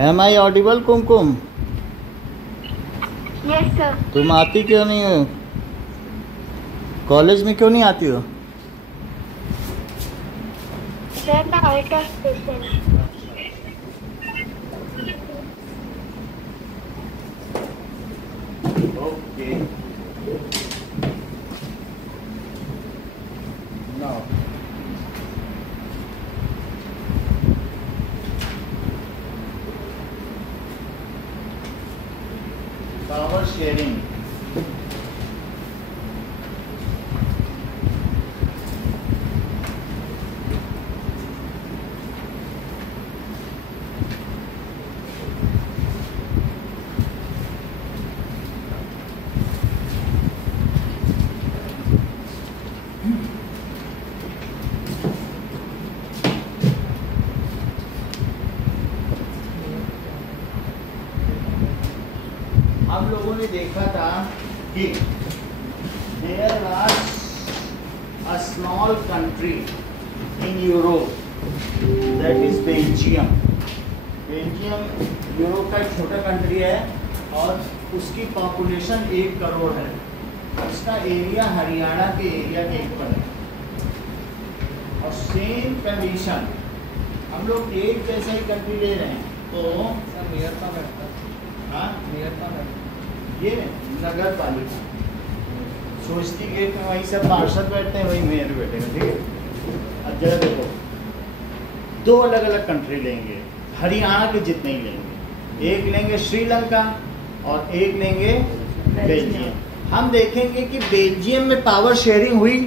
M I audible Kumkum? Yes sir. तुम आती क्यों नहीं हो? कॉलेज में क्यों नहीं आती हो? सर मैं out of station. Okay no power sharing. हम लोगों ने देखा था कि there was a small country in Europe that is Belgium. Belgium Europe का एक छोटा कंट्री है और उसकी पॉपुलेशन 1 करोड़ है। उसका एरिया हरियाणा के एरिया के ऊपर है और सेम कंडीशन हम लोग एक जैसा ही कंट्री ले रहे हैं तो सर मेयर का बैठता हाँ मेयर का बैठता ये नगर पालिका सोचती गेट में वहीं सब पार्षद बैठते हैं, वहीं मेयर बैठेगा। ठीक है, अब जरा देखो 2 अलग अलग कंट्री लेंगे, हरियाणा के जितने ही लेंगे। एक लेंगे श्रीलंका और एक लेंगे बेल्जियम। हम देखेंगे कि बेल्जियम में पावर शेयरिंग हुई।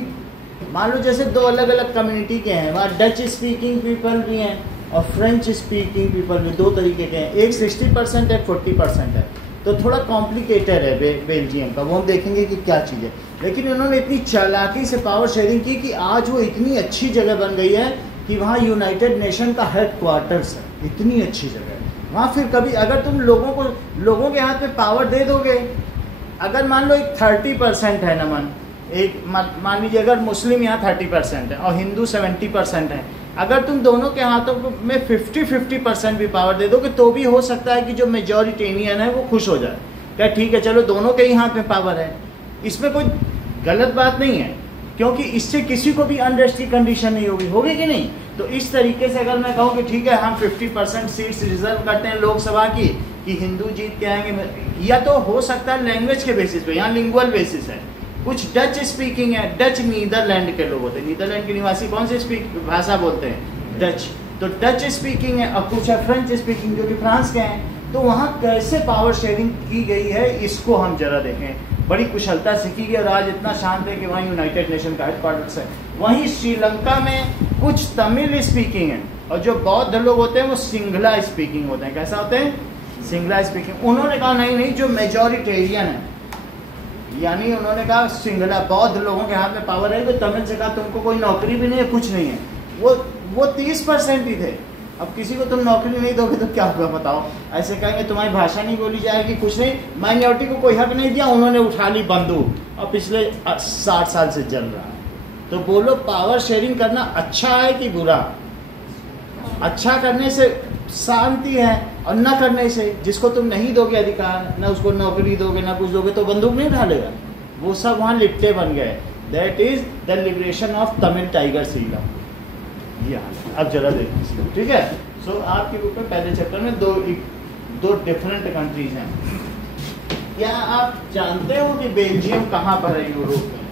मान लो जैसे 2 अलग अलग कम्युनिटी के हैं, वहाँ डच स्पीकिंग पीपल भी हैं और फ्रेंच स्पीकिंग पीपल भी, 2 तरीके के हैं। एक 60% है, 40% है, तो थोड़ा कॉम्प्लिकेटेड है बेल्जियम का। वो हम देखेंगे कि क्या चीज़ है। लेकिन उन्होंने इतनी चालाकी से पावर शेयरिंग की कि आज वो इतनी अच्छी जगह बन गई है कि वहाँ यूनाइटेड नेशन का हेड क्वार्टर्स है। इतनी अच्छी जगह है वहाँ। फिर कभी अगर तुम लोगों के हाथ में पावर दे दोगे, अगर मान लो एक 30% है नमन, एक मान लीजिए अगर मुस्लिम यहाँ 30% है और हिंदू 70% है, अगर तुम दोनों के हाथों में 50-50% भी पावर दे दोगे तो भी हो सकता है कि जो मेजॉरिटेनियन है वो खुश हो जाए, क्या ठीक है चलो दोनों के ही हाथ में पावर है। इसमें कोई गलत बात नहीं है, क्योंकि इससे किसी को भी अनरेस्ट की कंडीशन नहीं होगी कि नहीं। तो इस तरीके से अगर मैं कहूँ कि ठीक है हम 50% सीट्स रिजर्व करते हैं लोकसभा की कि हिंदू जीत के आएंगे, या तो हो सकता है लैंग्वेज के बेसिस पे, यहाँ लिंगुअल बेसिस है। कुछ डच स्पीकिंग है, डच नीदरलैंड के लोग होते हैं, नीदरलैंड के निवासी कौन से भाषा बोलते हैं? डच। तो डच स्पीकिंग है और कुछ है फ्रेंच स्पीकिंग जो कि फ्रांस के हैं। तो वहाँ कैसे पावर शेयरिंग की गई है इसको हम जरा देखें। बड़ी कुशलता से की गई और आज इतना शांत है कि वहाँ यूनाइटेड नेशन का हेडक्वार्टर्स है। वहीं श्रीलंका में कुछ तमिल स्पीकिंग है और जो बौद्ध लोग होते हैं वो सिंगला स्पीकिंग होते हैं। कैसा होते हैं? सिंगला स्पीकिंग। उन्होंने कहा नहीं जो मेजॉरिटेरियन है, यानी उन्होंने कहा सिंगला बौद्ध लोगों के हाथ में पावर है। तो तमिल से कहा तुमको कोई नौकरी भी नहीं है, कुछ नहीं है। वो 30% ही थे। अब किसी को तुम नौकरी नहीं दोगे तो क्या होगा बताओ? ऐसे कहेंगे तुम्हारी भाषा नहीं बोली जाएगी, कुछ नहीं, माइनॉरिटी को कोई हक नहीं दिया, उन्होंने उठा ली बंदूक और पिछले 60 साल से चल रहा है। तो बोलो पावर शेयरिंग करना अच्छा है कि बुरा? अच्छा करने से शांति है और न करने से जिसको तुम नहीं दोगे अधिकार, न उसको नौकरी दोगे न कुछ दोगे, तो बंदूक नहीं उठा लेगा। वो सब वहाँ लिपटे बन गए। That is the liberation of Tamil tiger सीला। अब जरा देखिए, ठीक है। सो आपके बुक में पहले चैप्टर में दो डिफरेंट कंट्रीज हैं। क्या आप जानते हो कि बेल्जियम कहाँ पर है यूरोप में?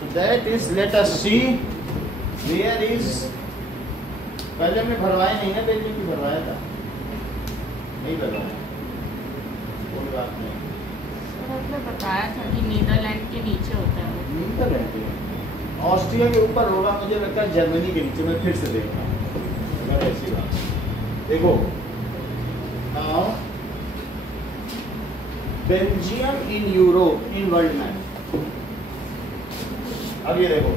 So that is, let us see where is. पहले हमने भरवाया नहीं है, बेल्जियम की भरवाया था, नहीं भरवाया, कोई बात नहीं। आपने बताया था कि नीदरलैंड के नीचे होता है। नीदरलैंड के ऑस्ट्रिया के ऊपर होगा, मुझे लगता है जर्मनी के नीचे। मैं फिर से देखता हूँ अगर ऐसी बात। देखो now Belgium in Europe in world map. अब ये देखो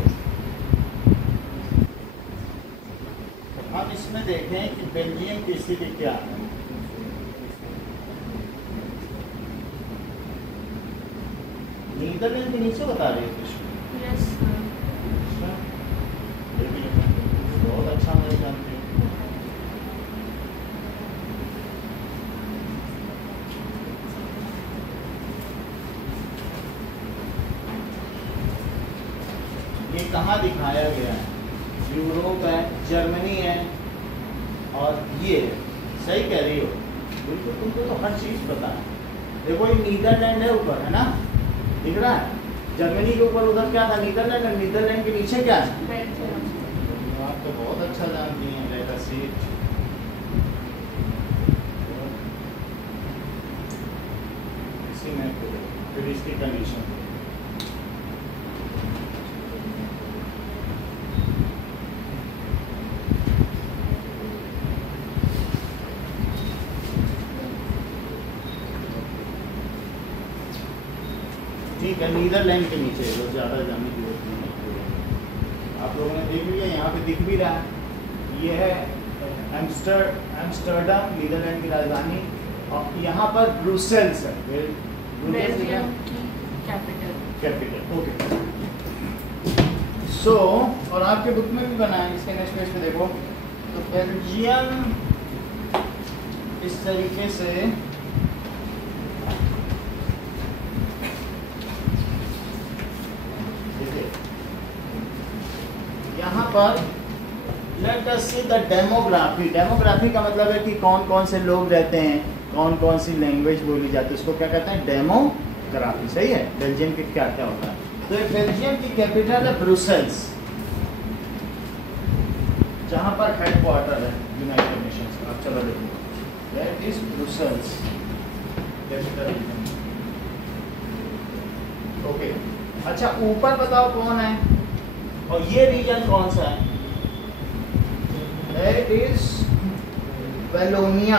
हम इसमें देखें कि बेल्जियम की स्थिति क्या है। नीदरलैंड के नीचे बता रहे हैं। Yes sir. बहुत अच्छा मैं जानती हूँ। ये कहाँ दिखाया गया है? यूरोप है, जर्मनी है और ये है। सही कह रही हो, बिल्कुल तुमको तो हर चीज़ पता है। देखो ये नीदरलैंड है ऊपर, है ना, दिख रहा है? जर्मनी के ऊपर उधर क्या था? नीदरलैंड, और नीदरलैंड के नीचे क्या है? बेल्जियम। आप तो बहुत अच्छा जानती हैं। Late us see it. इसी में फिर इसकी कंडीशन ठीक है। नीदरलैंड के नीचे जो ज़्यादा जाने की जरूरत नहीं है। आप लोगों ने देख लिया, यहाँ पे दिख भी रहा है। ये है एम्स्टर्डम, नीदरलैंड की राजधानी, और यहाँ पर ब्रुसेल्स है, बेल्जियम की कैपिटल। ओके। सो और आपके बुक में भी बना है, इसके नेक्स्ट पेज पे देखो तो बेल्जियम इस तरीके से यहाँ पर late us see the demography. Demography का मतलब है कि कौन कौन से लोग रहते हैं, कौन कौन सी लैंग्वेज बोली जाती है, उसको क्या कहते हैं? डेमोग्राफी। सही है। बेल्जियम के क्या क्या होता है? तो ये बेल्जियम की कैपिटल है ब्रुसेल्स, जहाँ पर हेडक्वार्टर है यूनाइटेड नेशंस का। चलो देखो, that is Brussels capital. Okay, अच्छा ऊपर बताओ कौन है, और ये रीजन कौन सा है? It is Wallonia.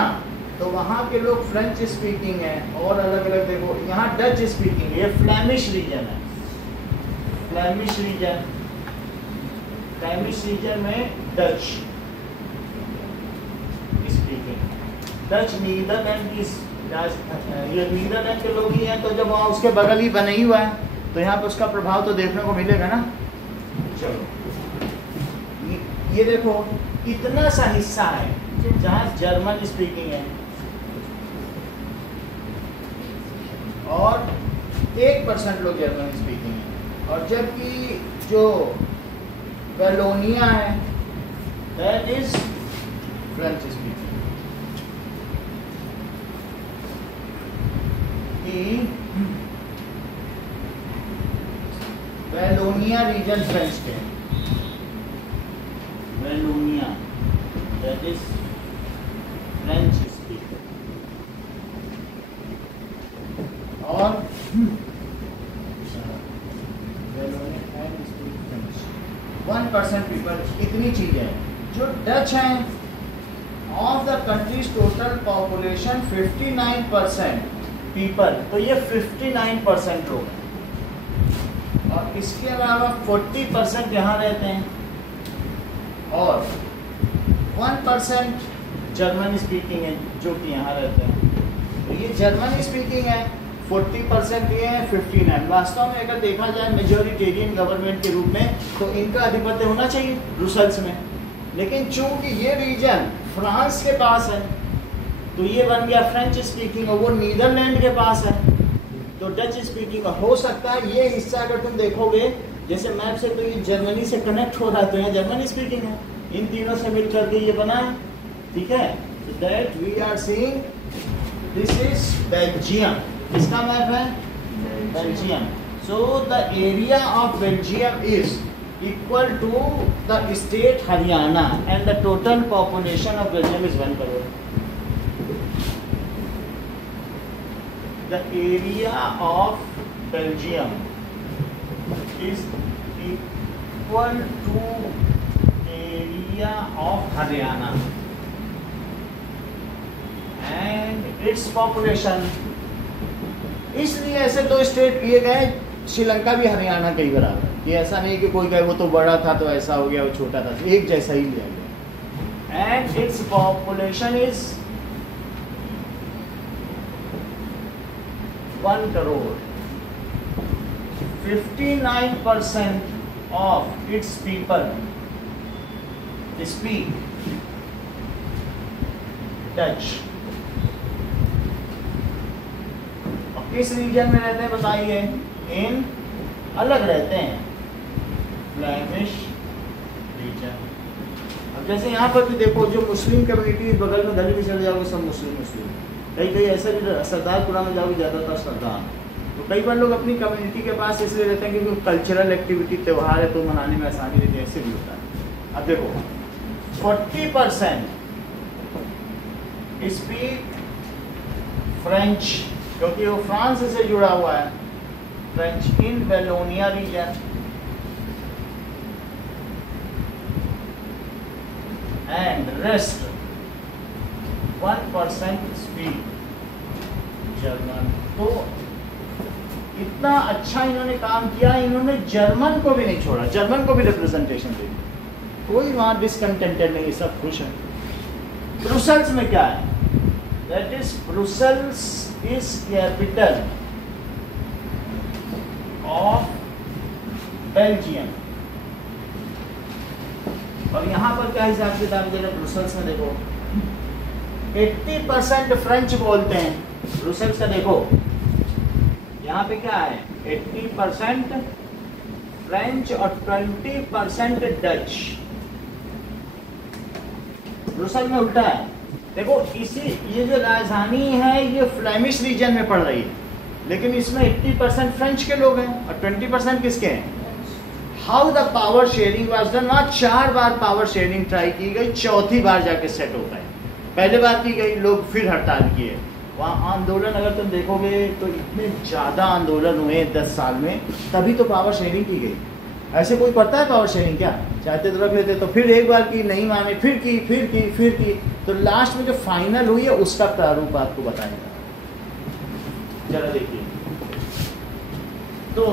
तो वहाँ के लोग फ्रेंच स्पीकिंग है, और अलग अलग देखो यहाँ डच स्पीकिंग है। ये फ्लैमिश रीजन है, फ्लैमिश रीजन। फ्लैमिश रीजन में डच स्पीकिंग। डच नीदरलैंड की ये नीदरलैंड के लोग ही हैं, तो जब वहाँ उसके बगल ही बना ही हुआ है तो यहाँ पे उसका प्रभाव तो देखने को मिलेगा ना। चलो ये देखो इतना सा हिस्सा है जहाँ जर्मन स्पीकिंग है, और 1% लोग जर्मन स्पीकिंग है, और जबकि जो वेलोनिया है that is French speaking. Wallonia region French के, Wallonia that is French speaker, और 1% पीपल। इतनी चीजें हैं। जो डच हैं, of the countries total population 59% people, तो ये 59% लोग हैं, और इसके अलावा 40% यहाँ रहते हैं, और 1% जर्मन स्पीकिंग है जो कि यहाँ रहते हैं। तो ये जर्मन स्पीकिंग है, 40% ये है, 59। वास्तव में अगर देखा जाए मेजोरिटेरियन गवर्नमेंट के रूप में तो इनका आधिपत्य होना चाहिए ब्रुसेल्स में, लेकिन चूंकि ये रीजन फ्रांस के पास है तो ये बन गया फ्रेंच स्पीकिंग, और वो नीदरलैंड के पास है तो डच स्पीकिंग। हो सकता है ये हिस्सा अगर तुम देखोगे जैसे मैप से, तो ये जर्मनी से कनेक्ट हो रहा है, तो यहाँ जर्मन स्पीकिंग है, इन तीनों से मिल करके ये बना है। ठीक है, that we are seeing this is Belgium. किसका मैप है? Belgium. So the area of Belgium is equal to the state Haryana, and the total population of Belgium is 1 crore. The area of Belgium is equal to area of Haryana, and its population, इसलिए ऐसे दो state लिए गए, श्रीलंका भी हरियाणा के ही बराबर। ये ऐसा नहीं कि कोई कहे वो तो बड़ा था तो ऐसा हो गया, वो छोटा था, एक जैसा ही लिया गया। And its population is 1 crore. 59% of its people speak Dutch. और किस रीजन में रहते हैं बताइए? इन अलग रहते हैं, जैसे यहाँ पर भी देखो, जो मुस्लिम कम्युनिटी बगल में गली में चले जाओगे सब मुस्लिम मुस्लिम, कहीं कहीं ऐसे भी सरदारपुरा में जाओगे ज़्यादातर सरदार। तो कई बार लोग अपनी कम्युनिटी के पास इसलिए रहते हैं क्योंकि कल्चरल एक्टिविटी त्यौहार है तो मनाने में आसानी रहती है, ऐसे भी होता है। अब देखो 40% स्पीक फ्रेंच, क्योंकि वो फ्रांस से जुड़ा हुआ है, French in Wallonia region, and rest 1% speak German. तो इतना अच्छा इन्होंने काम किया, इन्होंने जर्मन को भी नहीं छोड़ा, जर्मन को भी रिप्रेजेंटेशन दी, कोई वहां डिसकंटेंटेड नहीं, सब खुश है। ब्रुसेल्स में क्या है, that is Brussels is capital of Belgium. और यहां पर क्या हिसाब से दाम दे रहे, ब्रुसेल्स में देखो 80% फ्रेंच बोलते हैं, ब्रुसेल्स का देखो यहाँ पे क्या है 80% फ्रेंच और 20% डच। ब्रुसेल में उल्टा है, देखो इसी ये जो राजधानी है ये फ्लेमिश रीजन में पड़ रही है, लेकिन इसमें 80% फ्रेंच के लोग हैं और 20% किसके हैं। How the power sharing was done, वहाँ 4 बार पावर शेयरिंग ट्राई की गई, चौथी बार जाके सेट होता है। पहले बार की गई, लोग फिर हड़ताल किए, वहाँ आंदोलन अगर तुम देखोगे तो इतने ज़्यादा आंदोलन हुए 10 साल में, तभी तो पावर शेयरिंग की गई। ऐसे कोई करता है पावर शेयरिंग क्या, चाहते तो रख लेते, तो फिर एक बार की नहीं माने, फिर की, तो लास्ट में जो फाइनल हुई है उसका प्रारूप आपको बताएगा, जरा देखिए। तो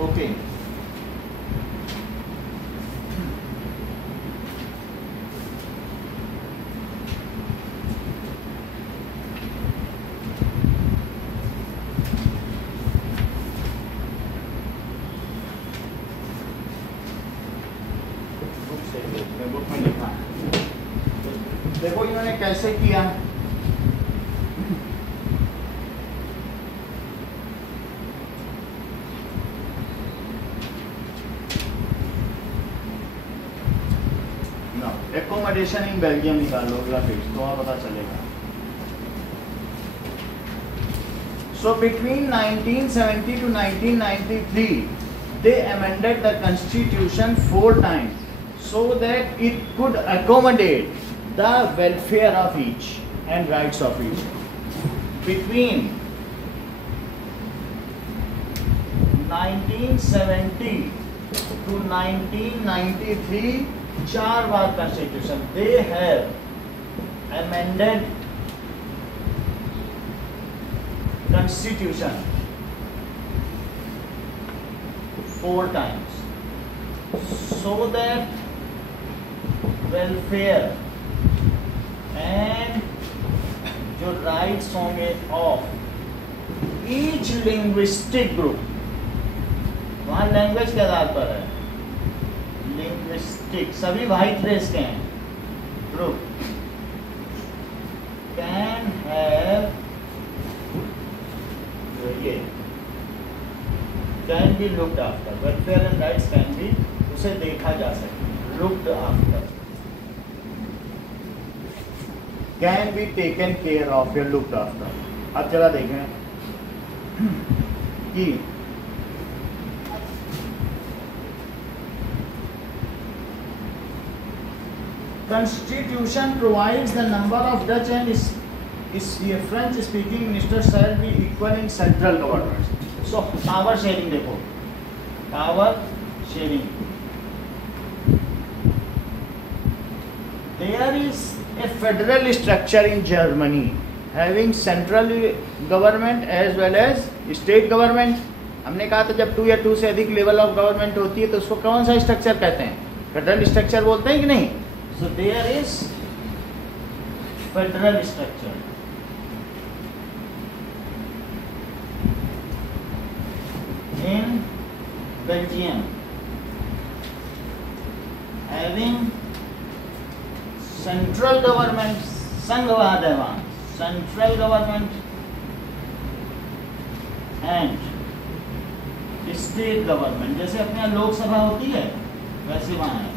ओके, बुक में लिखा है, देखो इन्होंने कैसे किया। एकोमोडेशन इन बेल्जियम निकालो अगला पेज, तो वहाँ पता चलेगा। So between 1970 to 1993, they amended the constitution 4 times so that it could accommodate the welfare of each and rights of each. Between 1970 to 1993, 4 bar constitution they have amended constitution 4 times so that welfare and जो rights होंगे of each linguistic group, वहाँ language के आधार पर है, linguistic सभी white race के हैं group, can have ये can be looked after, welfare and rights can be, उसे देखा जा सके, looked after, can be taken care of या लुक्ड आफ्टर। अब चला देखें कि Constitution provides the number of Dutch and French speaking ministers shall be equal in central government. So power sharing देखो, power sharing. There is a federal structure in Germany having central government as well as state government. हमने कहा था जब 2 या 2 से अधिक level of government होती है तो उसको कौन सा स्ट्रक्चर कहते हैं, फेडरल स्ट्रक्चर बोलते हैं कि नहीं। So there is federal structure. In Belgium, having central government, संघवाद है वहाँ, central government and state government, जैसे अपने यहाँ लोकसभा होती है वैसे वहाँ है।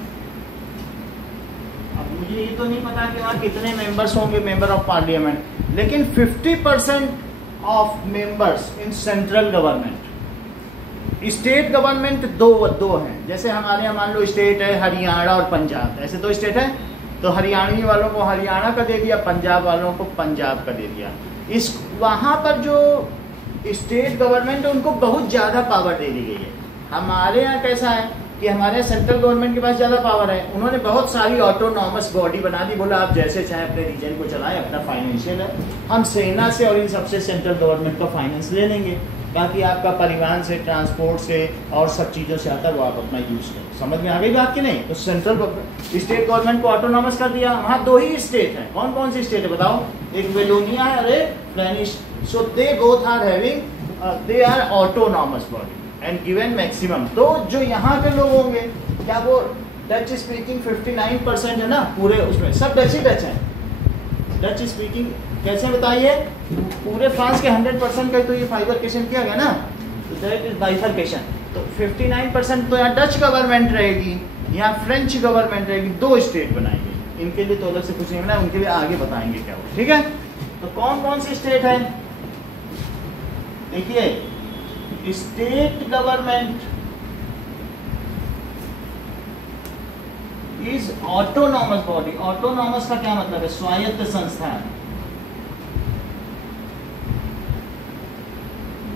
अब मुझे ये तो नहीं पता कि वहाँ कितने मेंबर्स होंगे मेंबर ऑफ पार्लियामेंट, लेकिन 50% of members in central government. State government दो हैं, जैसे हमारे यहाँ मान लो स्टेट है हरियाणा और पंजाब, ऐसे दो स्टेट है, तो हरियाणवी वालों को हरियाणा का दे दिया, पंजाब वालों को पंजाब का दे दिया। इस वहाँ पर जो स्टेट गवर्नमेंट है उनको बहुत ज़्यादा पावर दे दी गई है। हमारे यहाँ कैसा है कि हमारे सेंट्रल गवर्नमेंट के पास ज़्यादा पावर है, उन्होंने बहुत सारी ऑटोनॉमस बॉडी बना दी, बोला आप जैसे चाहे अपने रीजन को चलाएं, अपना फाइनेंशियल है, हम सेना से और इन सबसे सेंट्रल गवर्नमेंट का फाइनेंस ले लेंगे, बाकी आपका परिवहन से, ट्रांसपोर्ट से और सब चीज़ों से आता है वो आप अपना यूज़ करें। समझ में आ गई बात कि नहीं? तो सेंट्रल स्टेट गवर्नमेंट को ऑटोनॉमस कर दिया। वहाँ दो ही स्टेट हैं, कौन कौन सी स्टेट है बताओ? एक वेलोनिया है और एक Flemish. So they both are having they are autonomous body and given maximum. तो जो यहाँ के लोग होंगे, क्या वो डच स्पीकिंग 59% है ना पूरे उसमें, सब डच ही डच हैं। डच स्पीकिंग कैसे बताइए? पूरे फ्रांस के 100% का तो ये बाइफरकेशन किया गया ना, तो दैट इज बाइफरकेशन। तो 59% तो यहाँ डच गवर्नमेंट रहेगी, यहाँ फ्रेंच गवर्नमेंट रहेगी, दो स्टेट बनाएंगे। इनके लिए तो अलग से कुछ नहीं बना, उनके लिए आगे बताएंगे क्या हो, ठीक है? तो कौन कौन सी स्टेट है देखिए, state government is autonomous body. Autonomous का क्या मतलब है? स्वायत्त संस्थान,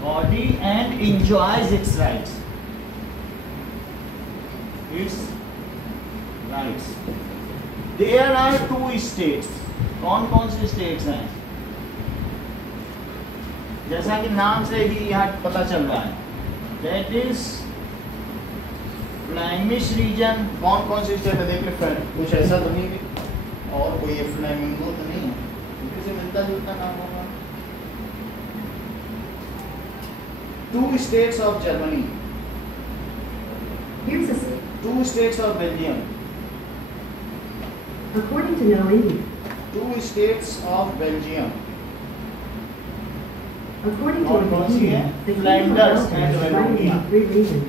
body and enjoys its rights. There are two states. कौन कौन से स्टेट्स हैं? जैसा कि नाम से ही यहाँ पता चल रहा है, that is फ्लैमिश रीजन। कौन कौन से स्टेट है देख ले, कुछ ऐसा तो नहीं कि और कोई फ्लैमिंगो तो नहीं है, उनसे मिलता जुलता नाम होगा। Two states of Germany, Here's a state. two states of Belgium, According to Noemi, two states of Belgium. according to और कौन सी है? Wikipedia, the Kingdom of Flanders Belgium and is divided Wallonia. into 3 regions.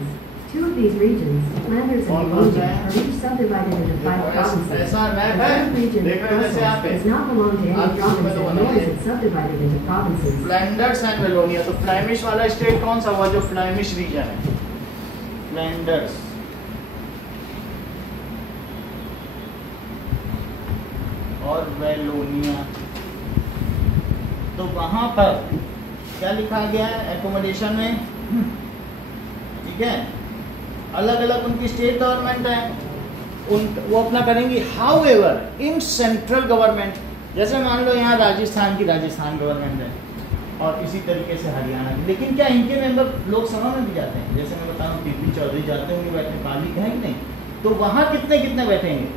2 of these regions, Flanders और and कौन सा Wallonia, है? are each subdivided into 5 देखो provinces. ऐसा The map है, third region, देख रहे हो जैसे यहाँ Brussels, पे does not belong to any आप इसको province, तो and nor बनाइए। is it subdivided into provinces. Flanders and Wallonia. तो फ्लैमिश वाला स्टेट कौन सा हुआ? जो फ्लैमिश रीजन है, फ्लैंडर्स और वेलोनिया। तो वहां पर क्या लिखा गया है एकोमोडेशन में, ठीक है, अलग अलग उनकी स्टेट गवर्नमेंट है, उन वो अपना करेंगी। How ever in central government, जैसे मान लो यहाँ राजस्थान की राजस्थान गवर्नमेंट है और इसी तरीके से हरियाणा की, लेकिन क्या इनके मेंबर लोकसभा में भी जाते हैं? जैसे मैं बता रहा हूँ पीपी चौधरी जाते होंगे बैठने, पाली है कि नहीं? तो वहाँ कितने कितने बैठेंगे?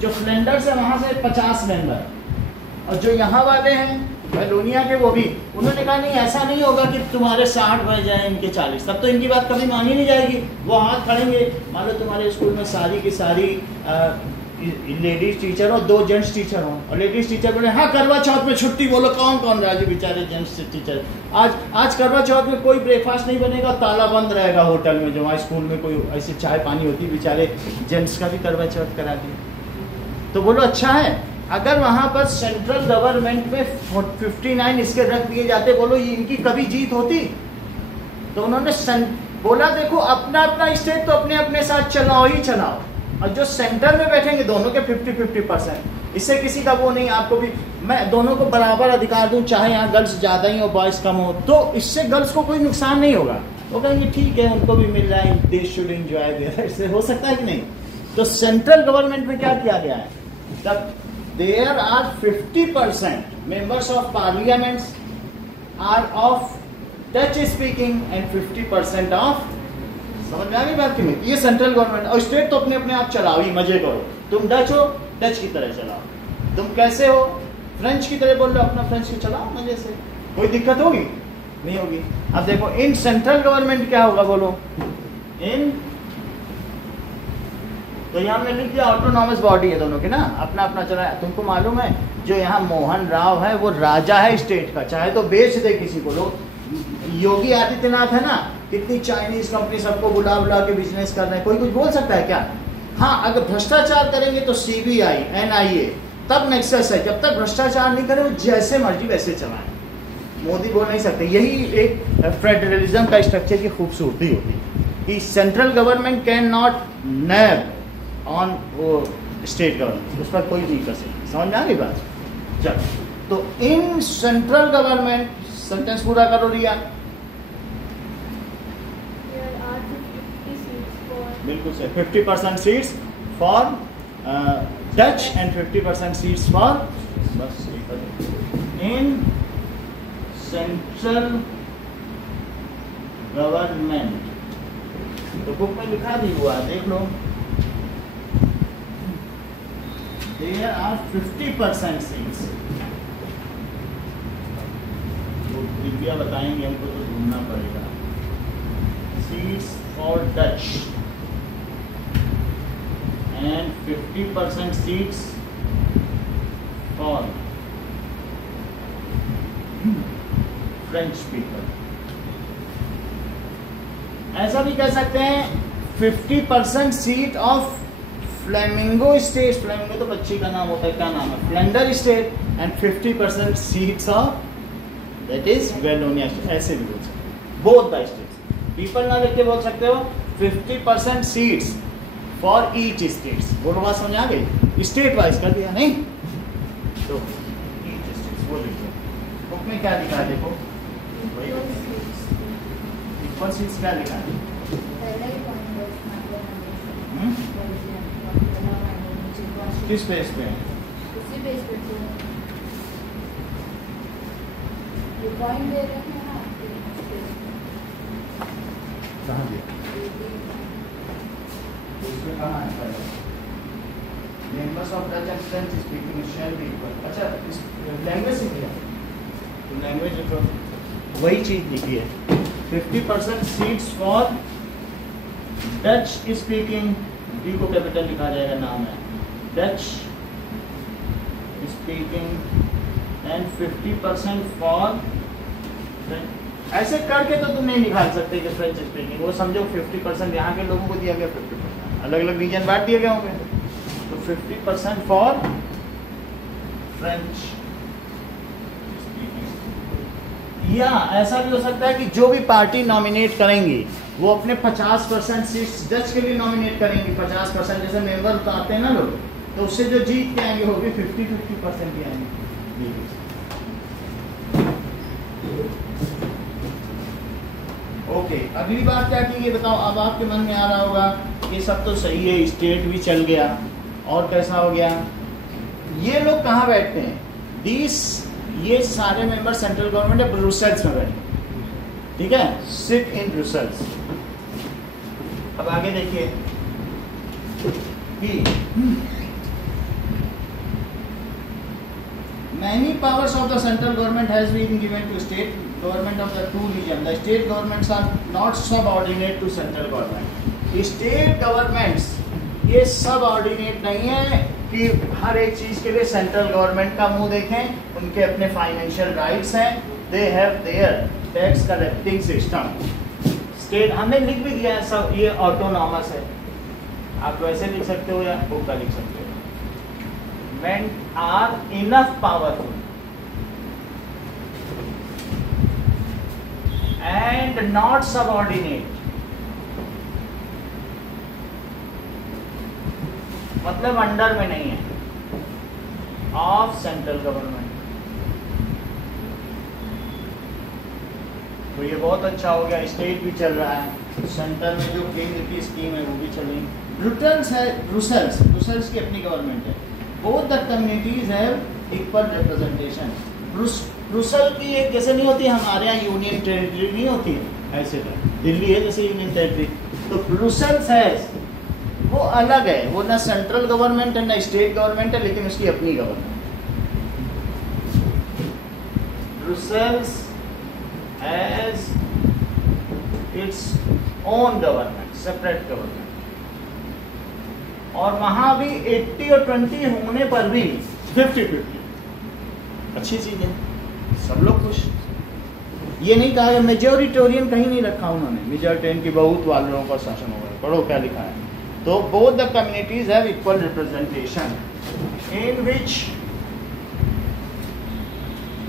जो फ्लैंडर्स है वहाँ से 50 मेंबर, और जो यहाँ वाले हैं वेलोनिया के वो भी, उन्होंने कहा नहीं ऐसा नहीं होगा कि तुम्हारे 60 बज जाए इनके 40, तब तो इनकी बात कभी मानी नहीं जाएगी। वो हाथ खड़ेंगे, मान लो तुम्हारे स्कूल में सारी की सारी लेडीज टीचर हो, 2 जेंट्स टीचर हो, और लेडीज टीचर बोले हाँ करवा चौथ में छुट्टी, बोलो कौन कौन राजू बेचारे जेंट्स टीचर, आज करवा चौथ में कोई ब्रेकफास्ट नहीं बनेगा, ताला बंद रहेगा होटल में, जो वहाँ स्कूल में कोई ऐसी चाय पानी होती, बेचारे जेंट्स का भी करवा चौथ करा दिया। तो बोलो अच्छा है, अगर वहां पर सेंट्रल गवर्नमेंट में 59 इसके रख दिए जाते, बोलो ये इनकी कभी जीत होती? तो उन्होंने बोला देखो अपना अपना स्टेट तो अपने अपने साथ चलाओ ही चलाओ, और जो सेंटर में बैठेंगे दोनों के 50-50%, इससे किसी का वो नहीं, आपको भी मैं दोनों को बराबर अधिकार दूं, चाहे यहाँ गर्ल्स ज़्यादा ही हो बॉयज़ कम हो, तो इससे गर्ल्स को कोई नुकसान नहीं होगा। वो कहेंगे ठीक है उनको भी मिल रहा है, दे शुड एंजॉय देयर, इससे हो सकता है कि नहीं? तो सेंट्रल गवर्नमेंट में क्या किया गया है, तब there are 50% members of parliaments are of Dutch speaking and 50% of, समझ में आ गई बात की नहीं? ये सेंट्रल गवर्नमेंट, और स्टेट तो अपने अपने आप चलाओ ही, मजे करो। तुम डच हो, डच की तरह चलाओ, तुम कैसे हो, फ्रेंच की तरह बोल रहे हो, अपना फ्रेंच की चलाओ मजे से, कोई दिक्कत होगी नहीं होगी। अब देखो इन सेंट्रल गवर्नमेंट क्या होगा बोलो, इन तो यहाँ हमने लिख दिया ऑटोनॉमस बॉडी है दोनों की ना, अपना अपना चला है। तुमको मालूम है जो यहाँ मोहन राव है वो राजा है स्टेट का, चाहे तो बेच दे किसी को। लोग योगी आदित्यनाथ है ना, कितनी चाइनीज कंपनी सबको बुला बुला के बिजनेस कर रहे हैं, कोई कुछ बोल सकता है क्या? हाँ, अगर भ्रष्टाचार करेंगे तो CBI, NIA, तब नेक्सस है। जब तक भ्रष्टाचार नहीं करें, वो जैसे मर्जी वैसे चलाएं। मोदी बोल नहीं सकते। यही एक फेडरलिज्म का स्ट्रक्चर की खूबसूरती होती है कि central government can not nab on वो स्टेट गवर्नमेंट, उस पर कोई नहीं कर सकती। समझ में आ गई बात? चलो, तो इन सेंट्रल गवर्नमेंट, सेंटेंस पूरा करो रिया। There are 50 seats for बिल्कुल सही। 50% seats for Dutch and 50% seats for, बस इन सेंट्रल गवर्नमेंट। तो बुक में लिखा भी हुआ, देख लो। There are 50% seats. तो दिव्या बताएंगे, हमको तो ढूंढना पड़ेगा। Seats for Dutch and 50% seats for French people. ऐसा भी कह सकते हैं 50% seat of flamingo state. Flamingo तो बच्ची का नाम होता है, क्या नाम है? Flander state. And 50% seats of that is Wallonia. ऐसे भी बोल सकते हैं, बोथ द स्टेट्स। पीपल ना लिख के बोल सकते हो 50% सीट्स फॉर ईच स्टेट्स। बोलो, बात समझ आ गई? स्टेट वाइज कर दिया नहीं तो ईच स्टेट्स वो लिखो। बुक में क्या लिखा है देखो, इक्वल सीट्स क्या लिखा है? किस पेज पे है? कहाँ दिया? उसमें कहाँ है पहले? Members of Dutch and French speaking shall be equal. अच्छा, इस लैंग्वेज से किया तो लैंग्वेज लिखो, वही चीज लिखी है। 50% seats for Dutch speaking, D को कैपिटल लिखा जाएगा, नाम है डच स्पीकिंग एंड 50% फॉर। ऐसे करके तो तुम नहीं निकाल सकते कि फ्रेंच स्पीकिंग। वो समझो 50% यहाँ के लोगों को दिया गया, 50% अलग अलग रीजन बांट दिए गए होंगे। तो 50% फॉर फ्रेंच स्पीकिंग। या ऐसा भी हो सकता है कि जो भी पार्टी नॉमिनेट करेंगी वो अपने 50% सीट्स डच के लिए नॉमिनेट करेंगी। 50% जैसे मेंबर उतारते हैं ना लोग, तो उससे जो जीत के आएंगे वो भी 50% ही आएंगे। ओके, अगली बात क्या की ये बताओ। अब आपके मन में आ रहा होगा ये सब तो सही है, स्टेट भी चल गया, और कैसा हो गया? ये लोग कहाँ बैठते हैं? ये सारे मेंबर सेंट्रल गवर्नमेंट है ब्रुसेल्स में बैठे, ठीक है, सिट इन ब्रुसेल्स। अब आगे देखिए कि many powers of the central government has been given to state government of the two region. The state governments are not subordinate to central government. State governments ये subordinate नहीं है कि हर एक चीज के लिए सेंट्रल गवर्नमेंट का मुंह देखें। उनके अपने फाइनेंशियल राइट्स हैं, they have their tax collecting system. State हमने लिख भी दिया है सब, ये ऑटोनॉमस है। आप वैसे लिख सकते हो या बुक का लिख सकते हो। Men are enough powerful and not subordinate, मतलब अंडर में नहीं है ऑफ सेंट्रल गवर्नमेंट। तो ये बहुत अच्छा हो गया, स्टेट भी चल रहा है, सेंटर में जो केंद्र की स्कीम है वो भी चल रही है। ब्रुसेल्स है, ब्रुसेल्स की अपनी गवर्नमेंट है। Both the communities have equal representation. Brussels की एक जैसे नहीं होती हमारे यहाँ यूनियन टेरिटरी नहीं होती है, ऐसे तो दिल्ली है जैसे यूनियन टेरिटरी। तो ब्रुसेल्स है वो अलग है, वो ना सेंट्रल गवर्नमेंट है ना स्टेट गवर्नमेंट है, लेकिन उसकी अपनी government. Brussels has its own government, separate government. और वहां भी 80 और 20 होने पर भी 50-50, अच्छी चीज है, सब लोग खुश। ये नहीं कहा है मेजोरिटेरियन, कहीं नहीं रखा उन्होंने मेजोरिटेरियन की बहुत वालों का शासन होगा। पढ़ो क्या लिखा है, तो both the communities have equal representation, in which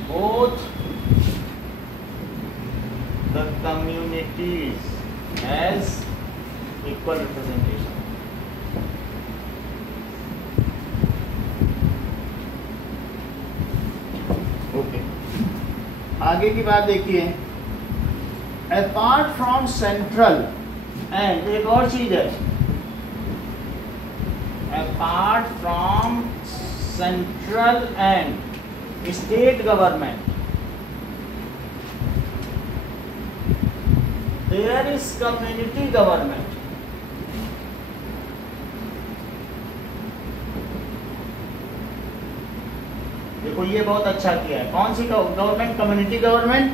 both the communities has equal representation. Okay, आगे की बात देखिए। अपार्ट फ्रॉम सेंट्रल एंड, एक और चीज है, apart from central and state government, there is community government. देखो ये बहुत अच्छा किया है। कौन सी government? Community government,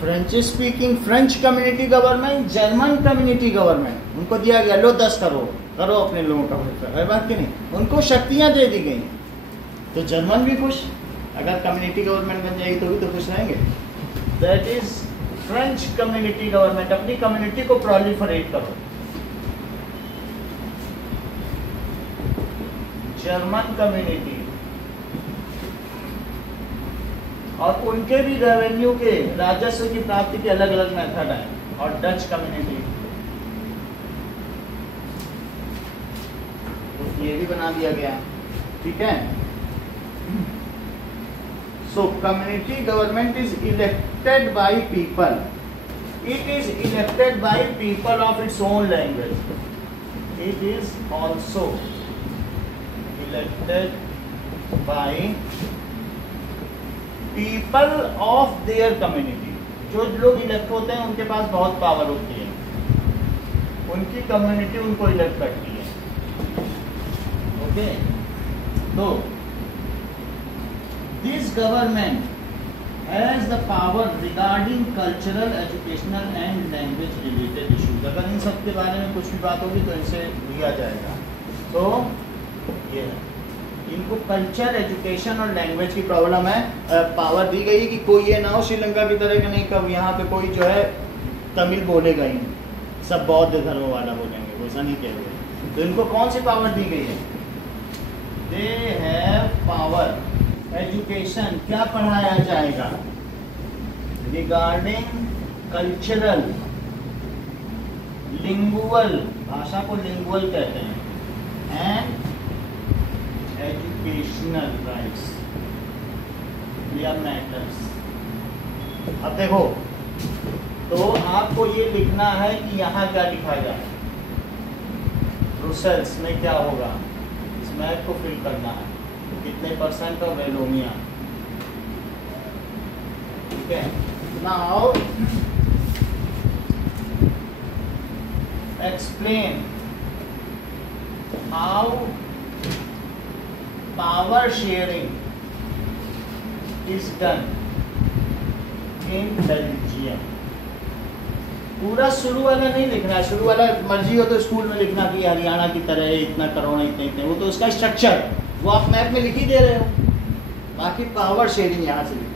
French speaking French community government, German community government. उनको दिया गया लो 10 करोड़, करो अपने लोगों का वेलफेयर, है बात की नहीं? उनको शक्तियां दे दी गई, तो जर्मन भी खुश, अगर कम्युनिटी गवर्नमेंट बन जाएगी तो भी तो खुश रहेंगे। That is French community government. अपनी कम्युनिटी को प्रोलिफरेट करो। जर्मन कम्युनिटी, और उनके भी रेवेन्यू के, राजस्व की प्राप्ति के अलग अलग मेथड हैं। और डच कम्युनिटी, तो ये भी बना दिया गया, ठीक है। सो community government is elected by people, it is elected by people of its own language, it is also elected by people of their community. जो लोग इलेक्ट होते हैं उनके पास बहुत पावर होती है, उनकी कम्युनिटी उनको इलेक्ट करती है। ओके, तो this government has the power regarding cultural, educational and language related issues. अगर इन सब के बारे में कुछ भी बात होगी तो इनसे लिया जाएगा। तो ये है, इनको कल्चर, एजुकेशन और लैंग्वेज की प्रॉब्लम है। पावर दी गई कि कोई ये ना हो श्रीलंका की तरह कि नहीं, कब यहाँ पे कोई जो है तमिल बोलेगा ही नहीं, सब बौद्ध धर्म वाला बोलेंगे, वैसा नहीं कह रहे। तो इनको कौन सी पावर दी गई है? दे हैव पावर, एजुकेशन, क्या पढ़ाया जाएगा? रिगार्डिंग कल्चरल, लिंगुअल, भाषा को लिंगुअल कहते हैं, एंड एजुकेशनल राइट्स या मैटर्स। अब देखो, तो आपको ये लिखना है कि यहाँ क्या लिखा जाए, ब्रुसेल्स में क्या होगा, इस मैप को फिल करना है, कितने परसेंट ऑफ वेलोमिया, ठीक है। Now explain how power sharing is done in Belgium। पूरा शुरू वाला नहीं लिखना है, शुरू वाला मर्जी हो तो स्कूल में लिखना कि हरियाणा की तरह इतना करोड़ इतने इतने, वो तो उसका स्ट्रक्चर वो आप मैप में लिख ही दे रहे हो। बाकी पावर शेयरिंग यहाँ से लिख देना।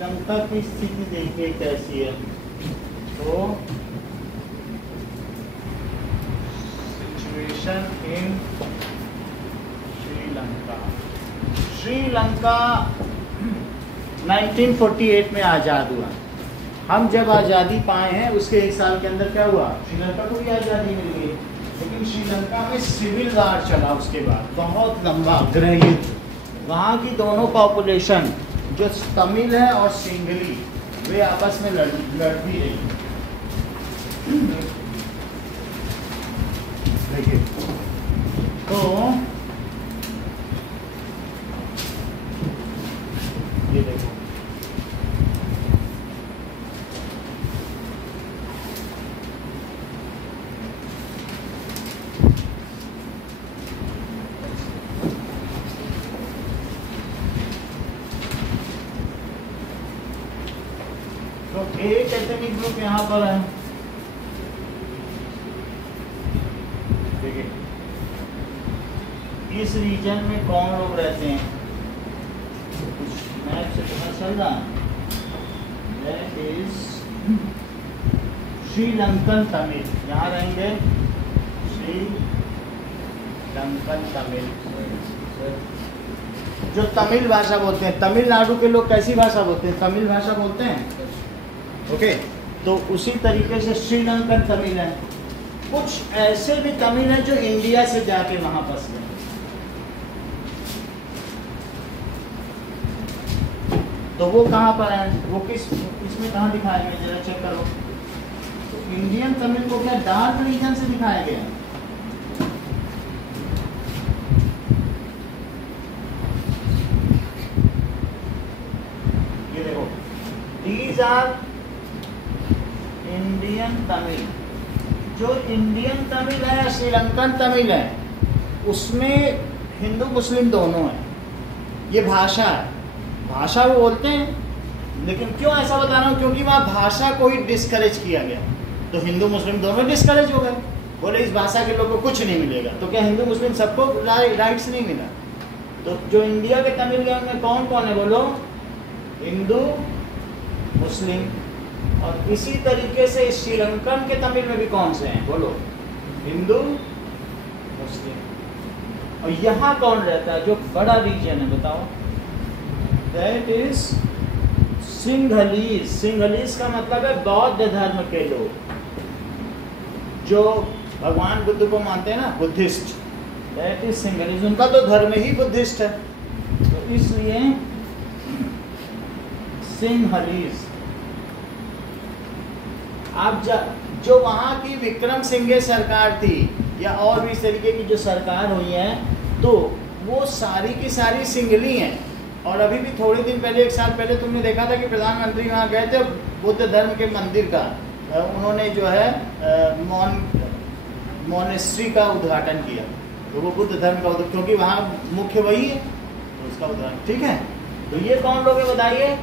श्रीलंका की स्थिति देखिए कैसी है। तो सिचुएशन इन श्रीलंका, श्रीलंका 1948 में आज़ाद हुआ। हम जब आज़ादी पाए हैं उसके 1 साल के अंदर क्या हुआ, श्रीलंका को भी आज़ादी मिल गई। लेकिन श्रीलंका में सिविल वार चला उसके बाद, बहुत लंबा गृह युद्ध। वहाँ की दोनों पॉपुलेशन जो तमिल है और सिंगली, वे आपस में लड़ भी रही। देखिए तो ये देखो, तो एक एथनिक ग्रुप यहाँ पर है। देखिए इस रीजन में कौन लोग रहते हैं, कुछ मैप से पता चल रहा है। दैट इज श्रीलंकन तमिल, यहाँ रहेंगे श्रीलंकन तमिल। जो तमिल भाषा बोलते हैं, तमिलनाडु के लोग कैसी भाषा बोलते हैं, तमिल भाषा बोलते हैं। ओके, तो उसी तरीके से श्रीलंकन तमिल है। कुछ ऐसे भी तमिल हैं जो इंडिया से जाके वहां बस गए। तो वो कहाँ पर है, वो इसमें कहाँ दिखाया गया, जरा चेक करो। तो इंडियन तमिल को क्या डार्क रीजन से दिखाया गया। ये देखो, दीज आर इंडियन तमिल। जो इंडियन तमिल है, श्रीलंकन तमिल है, उसमें हिंदू मुस्लिम दोनों है। ये भाषा है, भाषा वो बोलते हैं। लेकिन क्यों ऐसा बता रहा हूँ, क्योंकि वहाँ भाषा को ही डिस्करेज किया गया। तो हिंदू मुस्लिम दोनों डिस्करेज हो गए, बोले इस भाषा के लोगों को कुछ नहीं मिलेगा। तो क्या हिंदू मुस्लिम सबको राइट्स नहीं मिला? तो जो इंडिया के तमिल गैंग में कौन कौन है बोलो, हिंदू मुस्लिम। और इसी तरीके से श्रीलंकन के तमिल में भी कौन से हैं बोलो, हिंदू मुस्लिम। और यहाँ कौन रहता है, जो बड़ा रीजन है बताओ, दैट इज सिंहलीज। सिंहलीज का मतलब है बौद्ध धर्म के लोग, जो भगवान बुद्ध को मानते हैं ना, बुद्धिस्ट। दैट इज सिंहलीज, उनका तो धर्म ही बुद्धिस्ट है, तो इसलिए सिंहलीज। आप जो वहाँ की विक्रम सिंघे सरकार थी, या और भी इस तरीके की जो सरकार हुई है, तो वो सारी की सारी सिंगली हैं। और अभी भी थोड़े दिन पहले, 1 साल पहले तुमने देखा था कि प्रधानमंत्री वहाँ गए थे बुद्ध धर्म के मंदिर का, उन्होंने जो है मोनेस्ट्री का उद्घाटन किया। तो वो बुद्ध धर्म का, क्योंकि वहाँ मुख्य वही है, तो उसका उद्घाटन। ठीक है, तो ये कौन लोग हैं बताइए,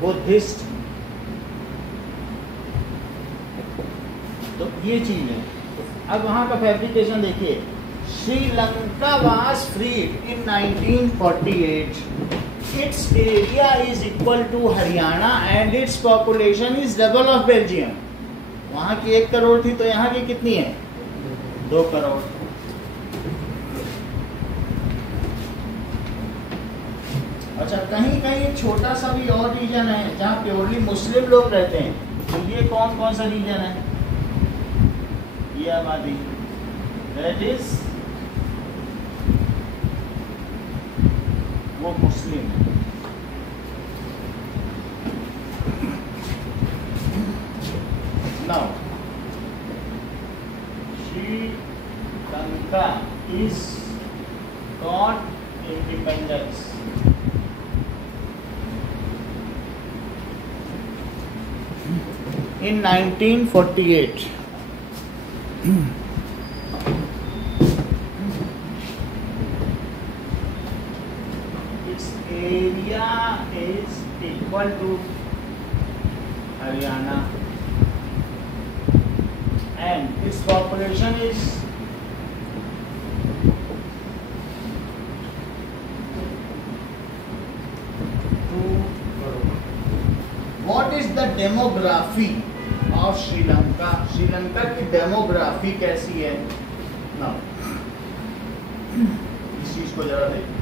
बुद्धिस्ट। तो ये चीज है। अब वहाँ का फैब्रिकेशन देखिए, Sri Lanka was freed in 1948। Its area is equal to Haryana and its population is double of Belgium. वहाँ की 1 करोड़ थी, तो यहाँ की कितनी है, 2 करोड़। अच्छा, कहीं कहीं एक छोटा सा भी और रीजन है जहाँ प्योरली मुस्लिम लोग रहते हैं। तो ये कौन कौन सा रीजन है, ये आबादी, दैट इज वो मुस्लिम है। Now Sri Lanka is got independence in 1948. Its area is equal to Haryana and its population is What is the demography of Sri Lanka? Sri Lanka की डेमोग्राफी कैसी है ना, इस चीज को जरा देखिए।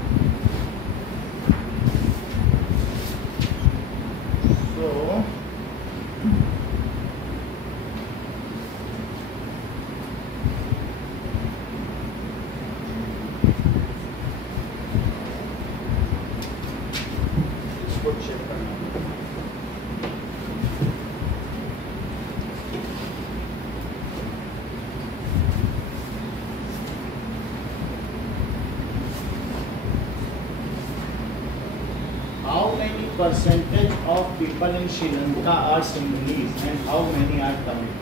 percentage of people in Sri Lanka are Sinhalese and how many are Tamil?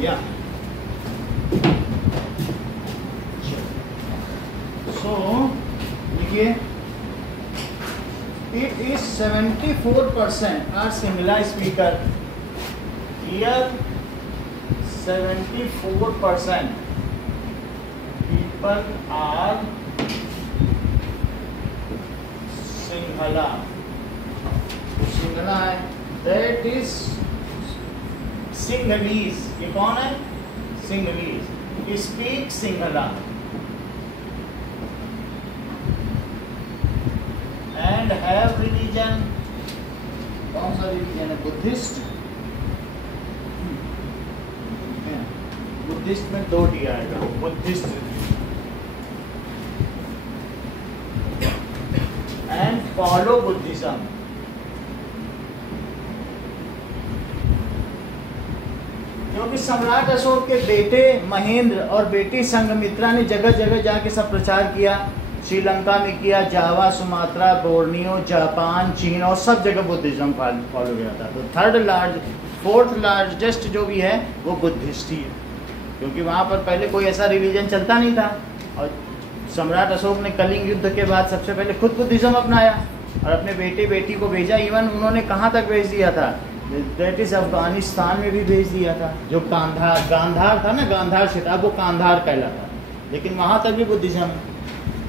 Yeah. So, देखिए, it is 74% are Sinhala speaker. Here, 74% people are Sinhala. Sinhala है, that is Sinhalese. ये कौन है? Sinhalese. Speak Sinhala. And have religion. कौन सा religion है? Buddhist. Buddhist में 2 D आएगा, बुद्धिस्ट एंड फॉलो बुद्धिज्म। क्योंकि सम्राट अशोक के बेटे महेंद्र और बेटी संघमित्रा ने जगह जगह जाके सब प्रचार किया। श्रीलंका में किया, जावा, सुमात्रा, बोर्नियो, जापान, चीन और सब जगह बुद्धिज्म फॉलो किया था। तो फोर्थ लार्जेस्ट जो भी है वो बुद्धिस्ट ही है, क्योंकि वहाँ पर पहले कोई ऐसा रिलीजन चलता नहीं था। और सम्राट अशोक ने कलिंग युद्ध के बाद सबसे पहले खुद बुद्धिज्म अपनाया और अपने बेटे बेटी को भेजा। इवन उन्होंने कहाँ तक भेज दिया था? दैट इज अफगानिस्तान में भी भेज दिया था, जो गांधार था ना, गांधार से था, अब वो कांधार कहलाता। लेकिन वहाँ तक भी बुद्धिज्म,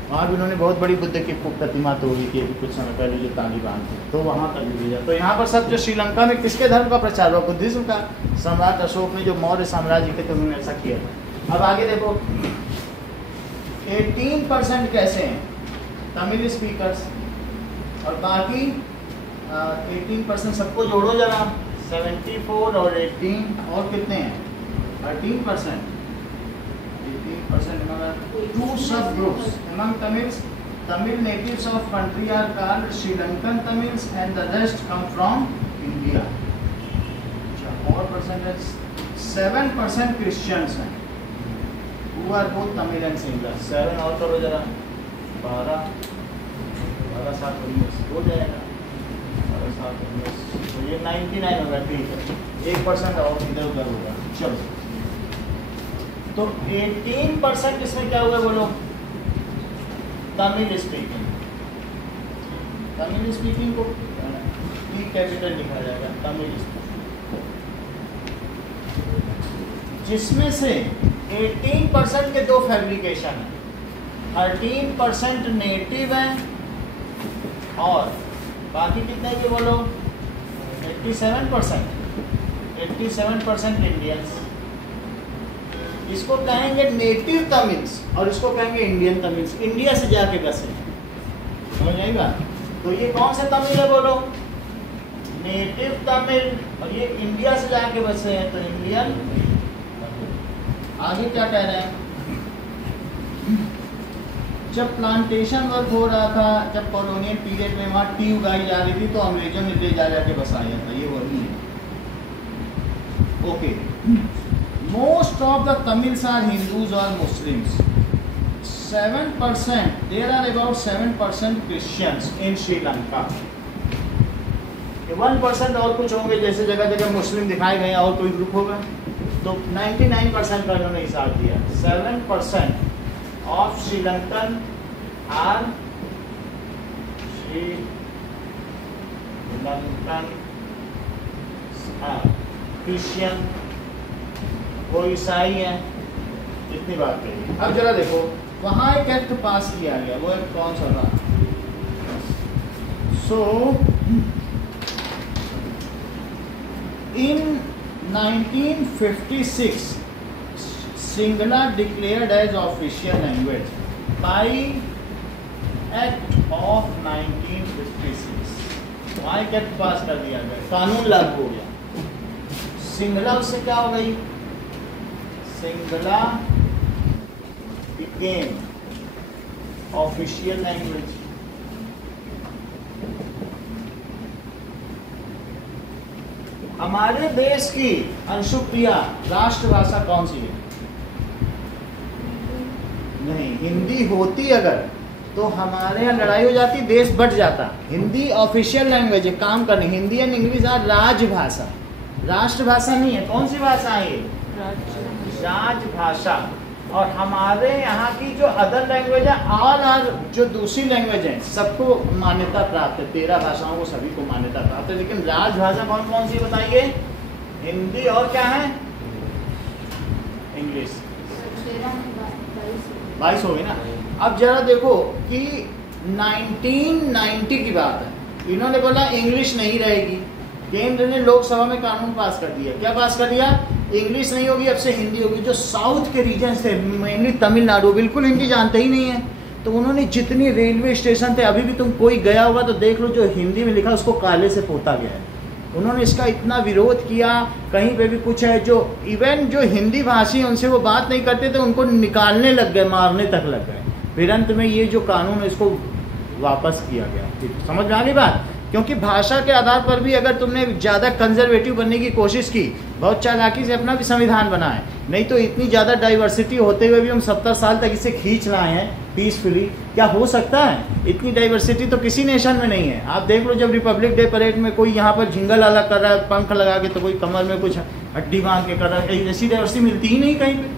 वहाँ भी उन्होंने बहुत बड़ी बुद्ध की प्रतिमा तोड़ी थी कुछ समय पहले, जो तालिबान थे, तो वहाँ तक भी भेजा। तो यहाँ पर सब जो श्रीलंका में किसके धर्म का प्रचार हुआ? बुद्धिज्म का। सम्राट अशोक ने जो मौर्य साम्राज्य के थे उन्होंने ऐसा किया था। अब आगे देखो, 18% कैसे हैं? तमिल स्पीकर्स। और बाकी 18% सबको जोड़ो जरा, 74 और 18 और कितने हैं? 13%। 18% two subgroups among Tamils. Tamil natives of country are called Sri Lankan Tamils and the rest come from India. और percentage 7% Christians हैं, who are both Tamil and Sinhala. 7 और करो जरा, 12 7 19 हो जाएगा, 12 7 19, तो ये 99 होगा। ठीक है, 1% और इधर उधर होगा। चलो, तो 18% इसमें क्या हुआ बोलो? तमिल स्पीकिंग। तमिल स्पीकिंग को टी कैपिटल लिखा जाएगा, तमिल स्पीकिंग, जिसमें से 18% के 2 फैब्रिकेशन है, 13% नेटिव है और बाकी कितने के बोलो? 87% इंडियंस। इसको कहेंगे नेटिव तमिल्स और इसको कहेंगे इंडियन तमिल्स, इंडिया से जाके बसे, समझ आएगा? तो ये कौन सा तमिल है बोलो? नेटिव तमिल। और ये इंडिया से जाके बसे हैं, तो इंडियन। आगे क्या कह रहे हैं? जब प्लांटेशन वर्क हो रहा था, जब कॉलोनियल पीरियड में वहाँ टी उगाई जा रही थी, तो अंग्रेजों ने ले जा के बसाया था। ये वही है। Okay, most of the Tamils are Hindus or Muslims. 7%, there are about 7% Christians in Sri Lanka. 1% और कुछ होंगे, जैसे जगह जगह मुस्लिम दिखाए गए, और कोई ग्रुप होगा। तो 99% का इन्होंने हिसाब दिया। 7% of Sri Lankan are Christian, वो ईसाई हैं। इतनी बात कही। अब जरा देखो, वहाँ एक एक्ट पास किया गया, वो एक्ट कौन सा था? सो इन 1956 Sinhala declared as official language by Act of 1956। वहाँ एक एक्ट पास कर दिया गया, कानून लागू हो गया। सिंगला उससे क्या हो गई? Sinhala became official language। हमारे देश की अंशुप्रिया राष्ट्रभाषा कौन सी है? नहीं, हिंदी होती अगर तो हमारे यहाँ लड़ाई हो जाती, देश बट जाता। हिंदी ऑफिशियल लैंग्वेज है, काम करनी। हिंदी एंड इंग्लिश आर राजभाषा, राष्ट्रभाषा नहीं है। कौन सी भाषा है ये? राजभाषा। और हमारे यहाँ की जो अदर लैंग्वेज है, ऑल आर जो दूसरी लैंग्वेज है सबको मान्यता प्राप्त है, 13 भाषाओं को सभी को मान्यता प्राप्त है। लेकिन राजभाषा कौन कौन सी बताइए? हिंदी और क्या है? इंग्लिश। 22 हो गई ना। अब जरा देखो कि 1990 की बात है, इन्होंने बोला इंग्लिश नहीं रहेगी। केंद्र ने लोकसभा में कानून पास कर दिया। क्या पास कर दिया? इंग्लिश नहीं होगी, अब से हिंदी होगी। जो साउथ के रीजन थे, मेनली तमिलनाडु, बिल्कुल हिंदी जानते ही नहीं है, तो उन्होंने जितनी रेलवे स्टेशन थे, अभी भी तुम कोई गया होगा तो देख लो, जो हिंदी में लिखा उसको काले से पोता गया है। उन्होंने इसका इतना विरोध किया। कहीं पे भी कुछ है, जो इवन जो हिंदी भाषी उनसे वो बात नहीं करते थे, उनको निकालने लग गए, मारने तक लग गए। फिर अंत में ये जो कानून है इसको वापस किया गया। समझ में आ गई बात? क्योंकि भाषा के आधार पर भी अगर तुमने ज़्यादा कंजर्वेटिव बनने की कोशिश की, बहुत चालाकी से अपना भी संविधान बनाए, नहीं तो इतनी ज़्यादा डाइवर्सिटी होते हुए भी हम 70 साल तक इसे खींच लाए हैं पीसफुली। क्या हो सकता है? इतनी डाइवर्सिटी तो किसी नेशन में नहीं है। आप देख लो, जब रिपब्लिक डे परेड में कोई यहाँ पर झिंगल वाला कर रहा है पंख लगा के, तो कोई कमर में कुछ हड्डी बांध के कर रहा है, ऐसी डाइवर्सिटी मिलती ही नहीं कहीं पे,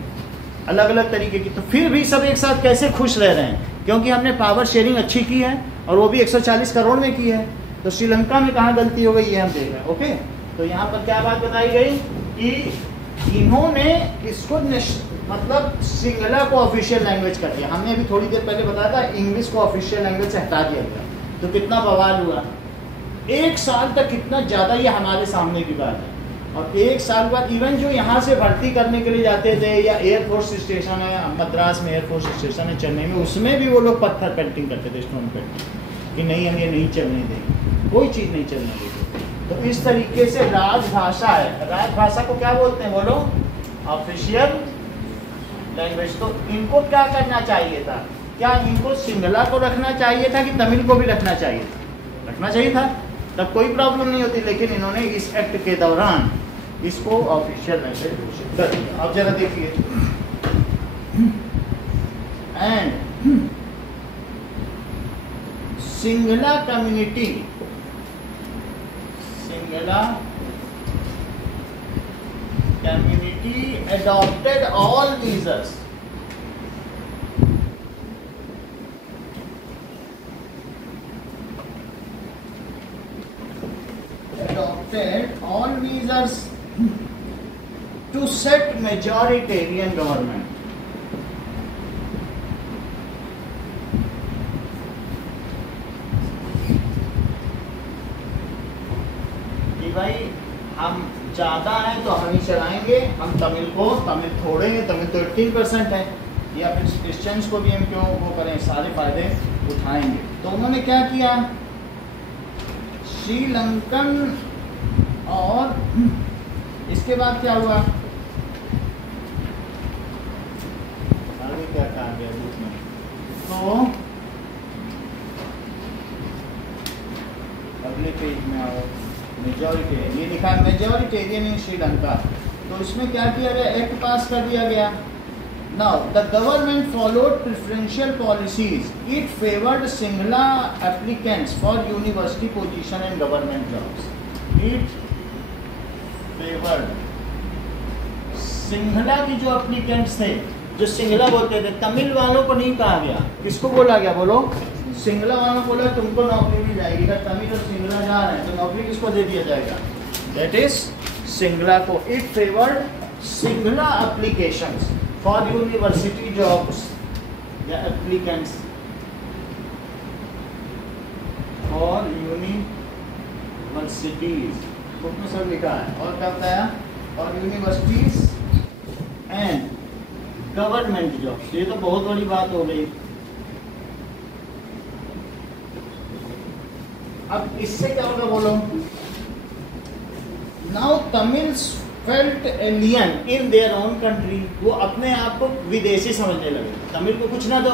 अलग अलग तरीके की। तो फिर भी सब एक साथ कैसे खुश रह रहे हैं? क्योंकि हमने पावर शेयरिंग अच्छी की है, और वो भी 140 करोड़ में की है। तो श्रीलंका में कहाँ गलती हो गई ये हम देख रहे हैं। ओके, तो यहाँ पर क्या बात बताई गई कि इन्होंने इसको मतलब सिंगला को ऑफिशियल लैंग्वेज कर दिया। हमने अभी थोड़ी देर पहले बताया था इंग्लिश को ऑफिशियल लैंग्वेज से हटा दिया गया, तो कितना बवाल हुआ। 1 साल तक कितना ज़्यादा ये हमारे सामने की बात है। और 1 साल बाद इवन जो यहाँ से भर्ती करने के लिए जाते थे, या एयरफोर्स स्टेशन है मद्रास में, एयरफोर्स स्टेशन है चेन्नई में, उसमें भी वो लोग पत्थर पेंटिंग करते थे, स्टोन पेंटिंग, कि नहीं हम ये नहीं चलने देंगे, कोई चीज़ नहीं चलने देंगे। तो इस तरीके से राजभाषा है। राजभाषा को क्या बोलते हैं बोलो? Official language. तो इनको क्या करना चाहिए था? क्या इनको सिंगला को रखना चाहिए था कि तमिल को भी रखना चाहिए था? रखना चाहिए था, तब कोई प्रॉब्लम नहीं होती। लेकिन इन्होंने इस एक्ट के दौरान इसको ऑफिशियल लैंग्वेज घोषित कर दिया। अब जरा देखिए, and Singla community, Singla community adopted all visas, adopted all visas to set majoritarian government. कि भाई हम ज़्यादा है तो हम ही चलाएंगे, हम तमिल को, तमिल थोड़े हैं, तमिल तो 18% है, या फिर क्रिश्चियंस को भी हम क्यों वो करें, सारे फायदे उठाएंगे। तो उन्होंने क्या किया, श्रीलंकन, और इसके बाद क्या हुआ, आगे क्या कहा गया बुक में, तो अगले पेज में आओ, मेजॉरिटेरियन, ये लिखा है मेजॉरिटेरियन इन श्रीलंका। तो इसमें क्या किया गया, एक्ट पास कर दिया गया। Now the government followed preferential policies, it favoured Singla applicants for university position and government jobs. It favoured Singla की जो एप्लीकेंट्स थे, जो सिंगला बोलते थे, तमिल वालों को नहीं कहा गया, किसको बोला गया बोलो, सिंगला वालों बोला तुमको नौकरी मिल जाएगी। अगर तमिल और सिंगला जा रहे हैं तो नौकरी किसको दे दिया जाएगा, दैट इज सिंगला को। It favoured Singla applications for university jobs या एप्लीकेंट्स फॉर यूनिवर्सिटीज, बुक में सब लिखा है। और क्या बताया, और यूनिवर्सिटीज एंड गवर्नमेंट जॉब्स। ये तो बहुत बड़ी बात हो गई। अब इससे क्या होगा बोलो, now Tamils felt alien in their own country, वो अपने आप को विदेशी समझने लगे। तमिल को कुछ ना दो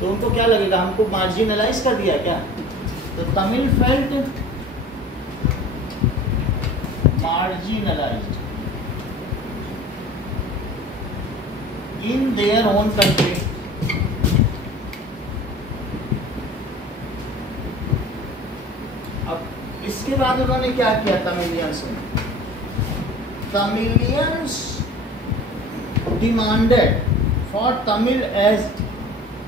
तो उनको क्या लगेगा, हमको मार्जिनलाइज कर दिया क्या। तो Tamil felt marginalized in their own country. अब इसके बाद उन्होंने क्या किया तमिलियंस में? Tamilians demanded for Tamil as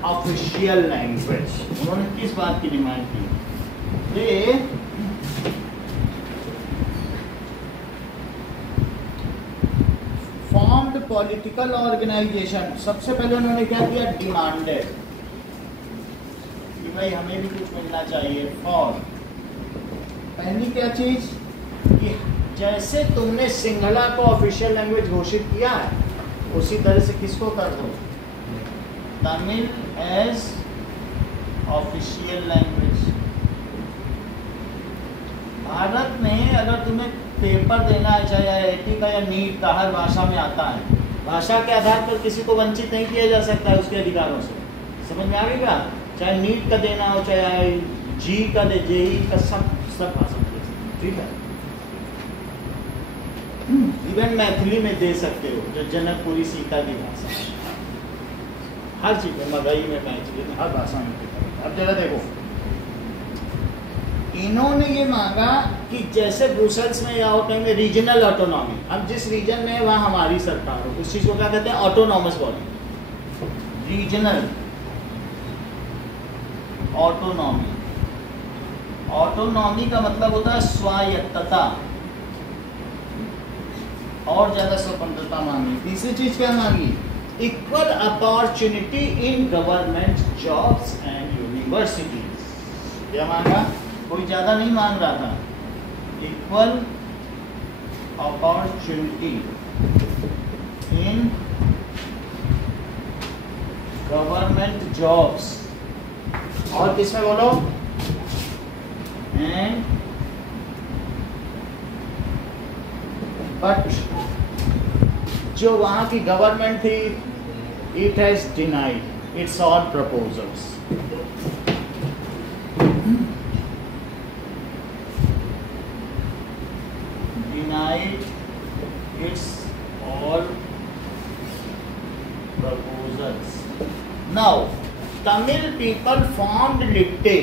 official language. उन्होंने किस बात की डिमांड की? They formed political organization. सबसे पहले उन्होंने क्या किया? Demanded कि भाई हमें भी कुछ मिलना चाहिए। For पहली क्या चीज कि जैसे तुमने सिंहला को ऑफिशियल लैंग्वेज घोषित किया है उसी तरह से किसको कर दो? Tamil as official language. Bharat में अगर तुम्हें पेपर देना है, चाहे IIT का या नीट का, हर भाषा में आता है। भाषा के आधार पर किसी को वंचित नहीं किया जा सकता है उसके अधिकारों से। समझ में आएगा? चाहे नीट का देना हो, चाहे जी का दे, JEE का, सब भाषा में दे सकते, ठीक है। इवन मैथिली में दे सकते हो, जो जनकपुरी सीता की भाषा है। हर चीज में, मगही में, मैथिली में, हर भाषा में। अब जरा देखो, इन्होंने ये मांगा कि जैसे ब्रुसेल्स में या कहेंगे रीजनल ऑटोनॉमी, अब जिस रीजन में वहाँ हमारी सरकार हो, उस चीज को क्या कहते हैं? Autonomous body. Regional autonomy. Autonomy का मतलब होता है स्वायत्तता, और ज्यादा स्वतंत्रता मांगी। तीसरी चीज क्या मांगी? Equal opportunity in government jobs and universities. क्या मांगा? कोई ज्यादा नहीं मांग रहा था। Equal opportunity in government jobs, और किसमें बोलो? एंड बट जो वहां की गवर्नमेंट थी, it has denied its all proposals. Denied its all proposals. Now Tamil people formed LTTE,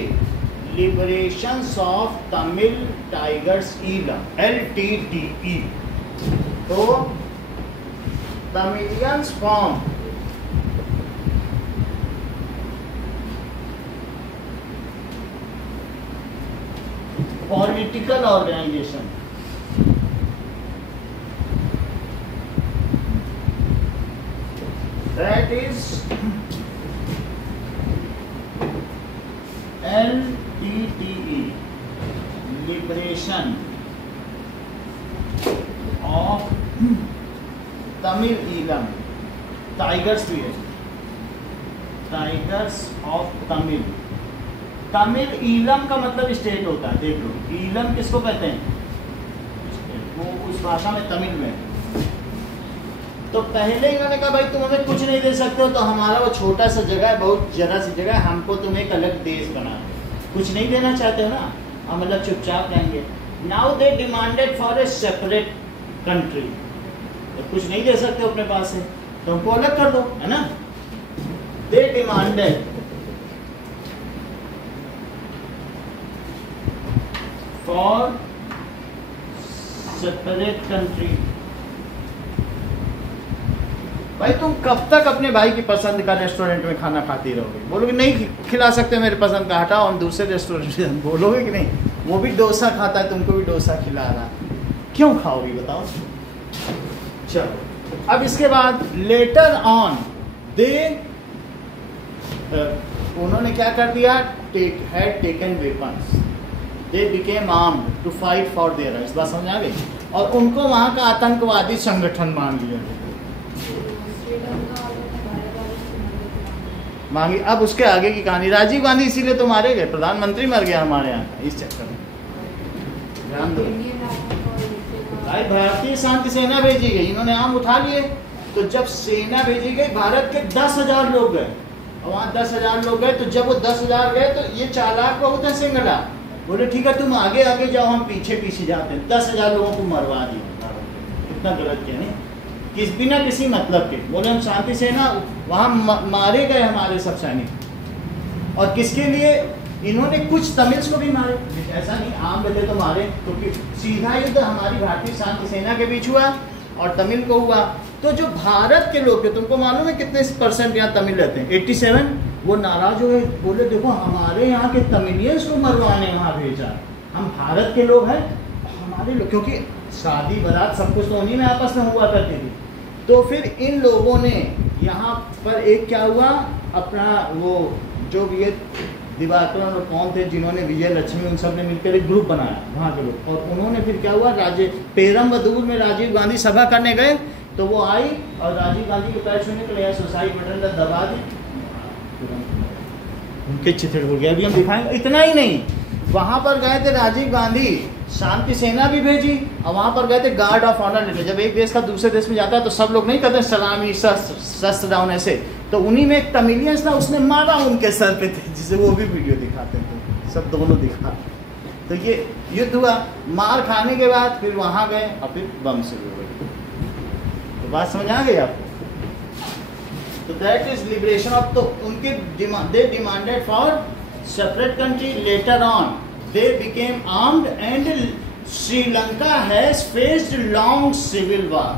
liberations of Tamil tigers Eelam, LTTE। तो Tamilians form political organization that is LTTE, liberation of Tamil Eelam. Tigers भी है, टाइगर्स ऑफ तमिल। तमिल ईलम का मतलब state होता है। देख लो, ईलम किसको कहते हैं? वो उस भाषा में, तमिल में। तो पहले इन्होंने कहा भाई तुम हमें कुछ नहीं दे सकते हो, तो हमारा वो छोटा सा जगह है, बहुत जरा सी जगह है, हमको तुम एक अलग देश बना दो। कुछ नहीं देना चाहते हो ना, हम मतलब चुपचाप रहेंगे। Now they demanded for a separate country. तो कुछ नहीं दे सकते हो अपने पास से, तो हमको अलग कर दो, है ना। They demanded for separate country. भाई तुम कब तक अपने भाई की पसंद का रेस्टोरेंट में खाना खाती रहोगे? बोलोगे नहीं खिला सकते मेरे पसंद का, हटाओ हम दूसरे रेस्टोरेंट में। बोलोगे कि नहीं? वो भी डोसा खाता है, तुमको भी डोसा खिला रहा, क्यों खाओगी बताओ? चलो, अब इसके बाद लेटर ऑन दे उन्होंने क्या कर दिया? Had taken weapons, they became armed to fight for their rights. बात समझ आ गई? और उनको वहां का आतंकवादी संगठन मान लिया, मांगी। अब उसके आगे की कहानी, राजीव गांधी इसीलिए तो मारे गए, प्रधानमंत्री मर गया हमारे यहाँ इस चक्कर में। ध्यान दो भाई, भारतीय शांति सेना भेजी गई, इन्होंने आम उठा लिए। तो जब सेना भेजी गई, भारत के 10,000 लोग गए, और वहाँ 10,000 लोग गए। तो जब वो 10,000 गए, तो ये चालाक बहुत है सिंगला, बोले ठीक है तुम आगे आगे जाओ, हम पीछे पीछे जाते हैं। 10,000 लोगों को मरवा दिया, कितना गलत किया नहीं, किस बिना किसी मतलब के। बोले हम शांति से ना, वहाँ मारे गए हमारे सब सैनिक। और किसके लिए? इन्होंने कुछ तमिल्स को भी मारे, ऐसा नहीं आम बदले तो मारे, क्योंकि सीधा युद्ध हमारी भारतीय शांति सेना के बीच हुआ और तमिल को हुआ। तो जो भारत के लोग थे, तुमको मालूम है कितने % यहाँ तमिल रहते हैं? 87। वो नाराज हुए, बोले देखो हमारे यहाँ के तमिलियंस को मरवाने यहाँ भेजा, हम भारत के लोग हैं, हमारे लोग, क्योंकि शादी बारात सब कुछ तो उन्हीं में आपस में हुआ करती थी। तो फिर इन लोगों ने यहाँ पर एक क्या हुआ, अपना वो जो भी दिवाकर और कौन थे जिन्होंने विजय लक्ष्मी, उन सब ने मिलकर एक ग्रुप बनाया वहाँ के लोग। और उन्होंने फिर क्या हुआ, पेरम्बदूर में राजीव गांधी सभा करने गए, तो वो आई और राजीव गांधी के पैर छूने के लिए सुसाइड बटन दबा दी, उनके चिथड़े हो गए। अभी हम दिखाएंगे। इतना ही नहीं, वहां पर गए थे राजीव गांधी, शांति सेना भी भेजी, और वहां पर गए थे गार्ड ऑफ ऑनर लेने। जब एक देश का दूसरे देश में जाता है तो सब लोग नहीं करते सलामी शस्त्र डाउन ऐसे, तो उन्हीं में एक तमिलियंस था, उसने मारा उनके सर पे थे, जिसे वो भी वीडियो दिखाते थे, सब दोनों दिखाते। तो ये युद्ध हुआ, मार खाने के बाद फिर वहां गए और फिर बम शुरू हो गई। तो बात समझ आ गई आपको? तो दैट इज लिबरेशन ऑफ, तो उनके they demanded for separate country. Later on they became armed and Sri Lanka has faced long civil war.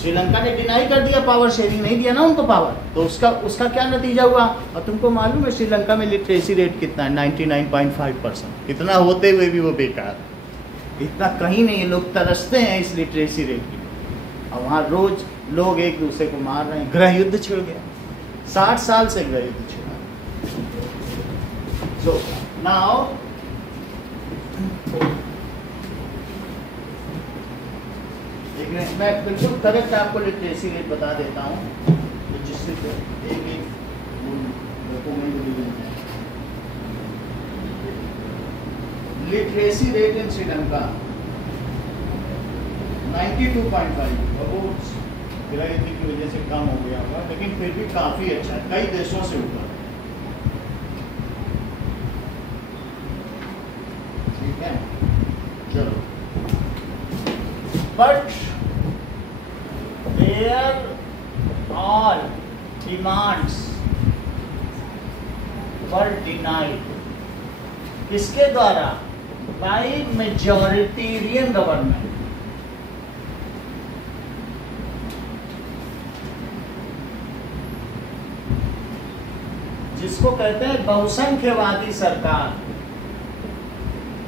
Sri Lanka ने डिनाई कर दिया, पावर शेयरिंग नहीं दिया ना उनको पावर, तो उसका क्या नतीजा हुआ? और तुमको मालूम है श्रीलंका में लिटरेसी रेट कितना है? 99.5%। इतना होते हुए भी वो बेकार, इतना कहीं नहीं, लोग तरसते हैं इस लिटरेसी रेट की। और वहाँ रोज लोग एक दूसरे को मार रहे हैं, गृह युद्ध छिड़ गया, 60 साल से गृह युद्ध छिड़ा। सो नाउ मैं बिल्कुल करेक्ट आपको लिटरेसी रेट बता देता हूँ, तो जिससे एक लिटरेसी रेट इन श्रीलंका 92.5, वो गृह युद्ध की वजह से कम हो गया होगा, लेकिन फिर भी काफी अच्छा है, कई देशों से ऊपर। ठीक है, चलो। But their all demands were denied, किसके द्वारा? By majoritarian government. जिसको कहते हैं बहुसंख्यवादी सरकार।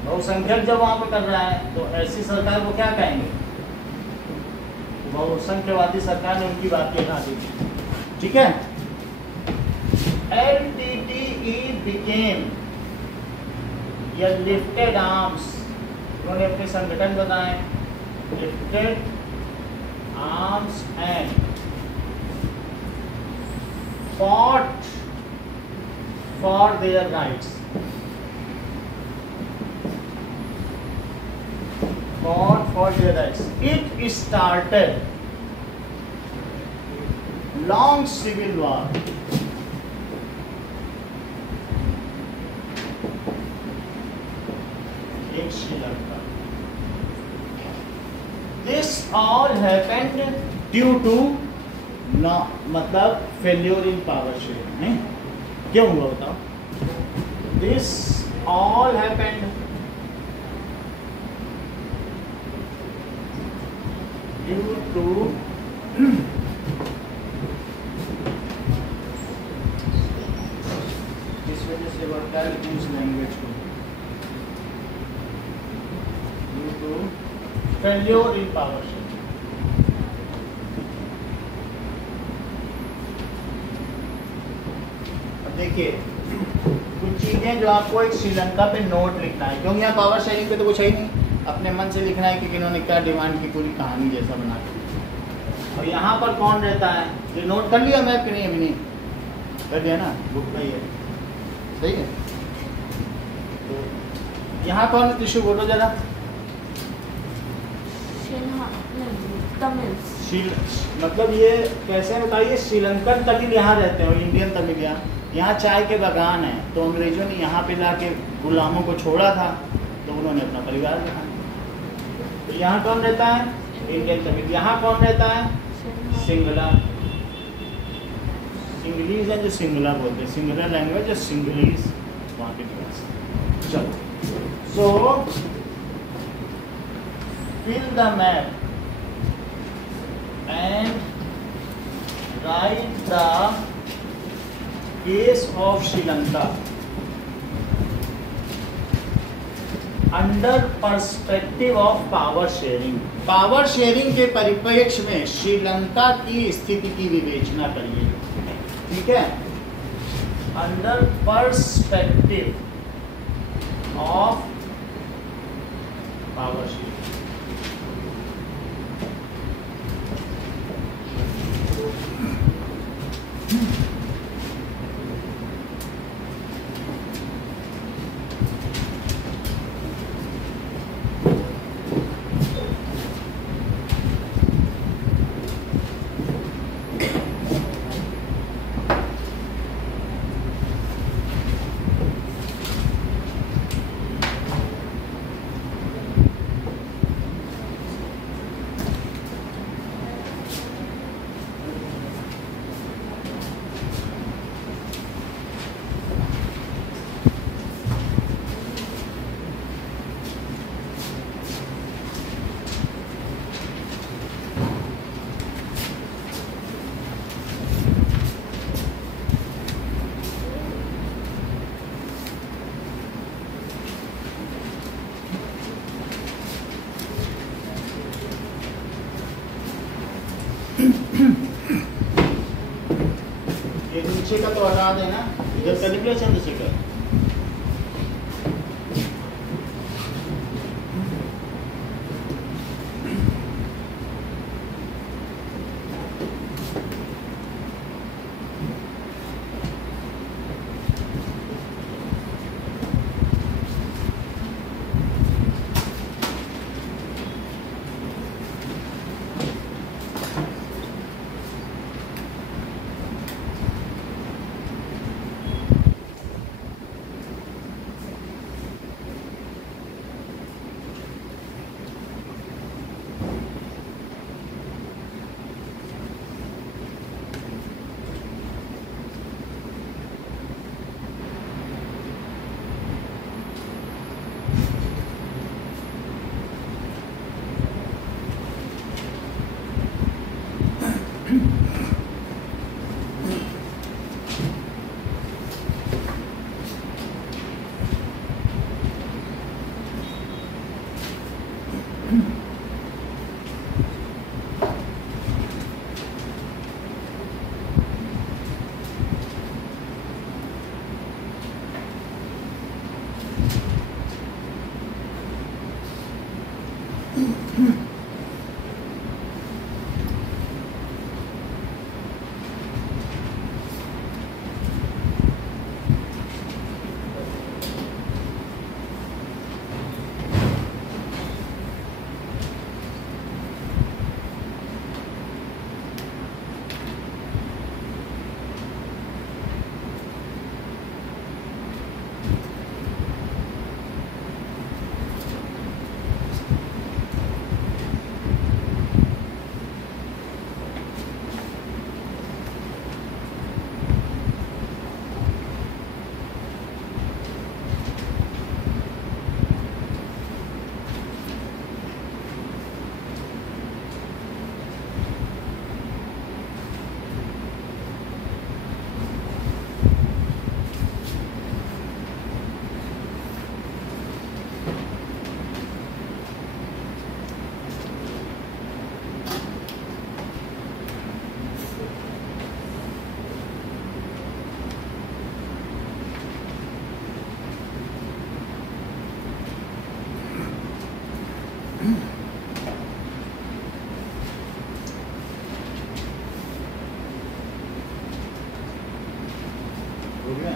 बहुसंख्यक जब वहां पर कर रहा है तो ऐसी सरकार को क्या कहेंगे? बहुसंख्यवादी सरकार ने उनकी बात ये कहा दी। ठीक है, LTTE became या लिफ्टेड आर्म्स, उन्होंने अपने संगठन बनाए, lifted arms and fought for their rights, fought for their rights. It started long civil war. In Sri Lanka. This all happened due to मतलब फेल्योर इन पावर शेयरिंग। नहीं, क्यों हुआ बताओ? This all happened due to इस वजह से बढ़ता है यूज लैंग्वेज को, due to failure in power sharing. देखिए कुछ चीजें जो आपको एक श्रीलंका पे नोट लिखना है, क्योंकि यहाँ पावर शेयरिंग पे तो कुछ है ही नहीं, अपने मन से लिखना है कि इन्होंने क्या डिमांड की, पूरी कहानी जैसा बना के। और यहाँ पर कौन रहता है? ये नोट कर लिया मैप कि नहीं? अभी नहीं कर दिया ना, बुक में ही है, सही है। तो यहाँ कौन है? टिश्यू बोलो जरा। तमिल। मतलब ये कैसे बताइए? श्रीलंकन तमिल यहाँ रहते हैं और इंडियन तमिल यहाँ यहाँ चाय के बागान हैं, तो अंग्रेजों ने यहाँ पे लाके गुलामों को छोड़ा था, तो उन्होंने अपना परिवार बनाया। तो यहाँ कौन रहता है? इंडियन तमिल। यहाँ कौन रहता है? सिंगला। सिंगलीज है जो सिंगला बोलते हैं, सिंगला लैंग्वेज और सिंगलीज वहाँ के निवासी। चलो, so fill the map and write the case of Sri Lanka under perspective of power sharing. Power sharing के परिप्रेक्ष्य में श्रीलंका की स्थिति की विवेचना करिए। ठीक है, under perspective of power sharing. ये नीचे का तो हटा देना, इधर का निकले चंद्रशेखर। हो गया।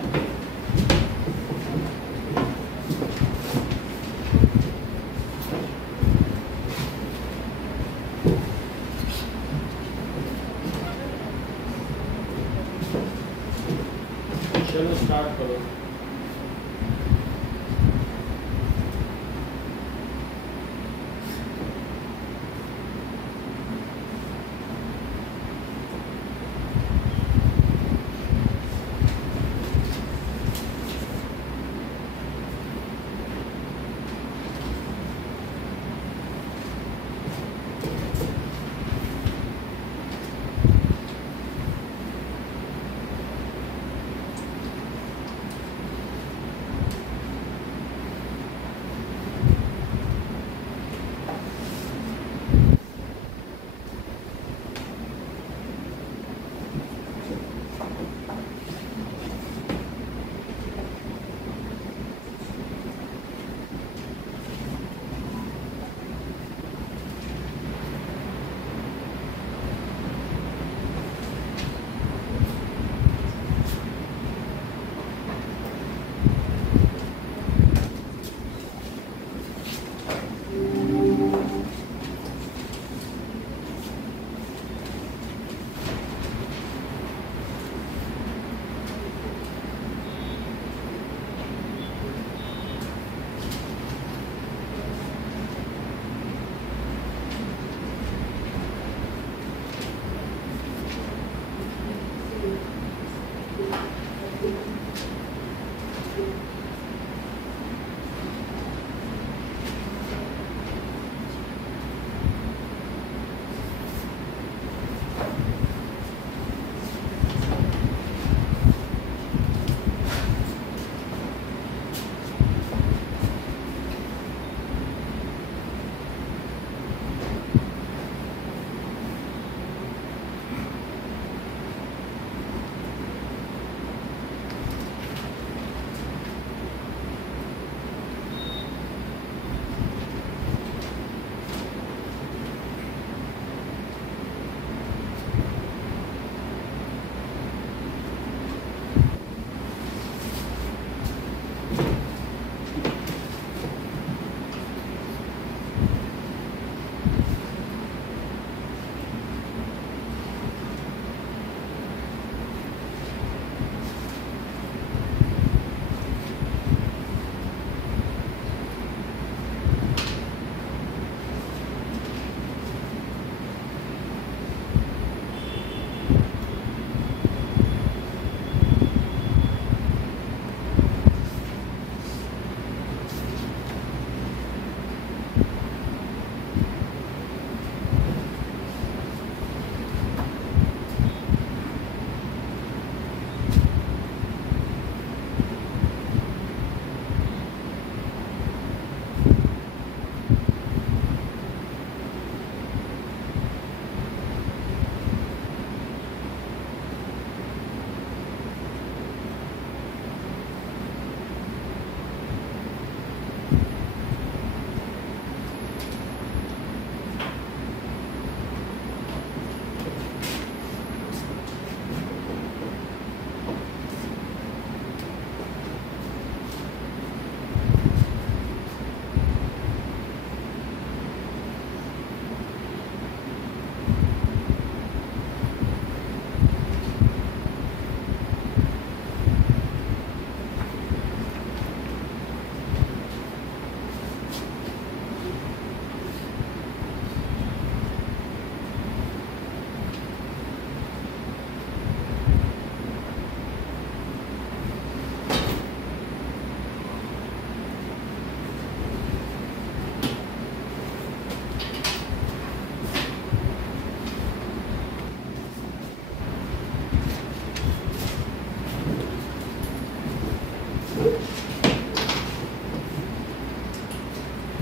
चलो स्टार्ट करो।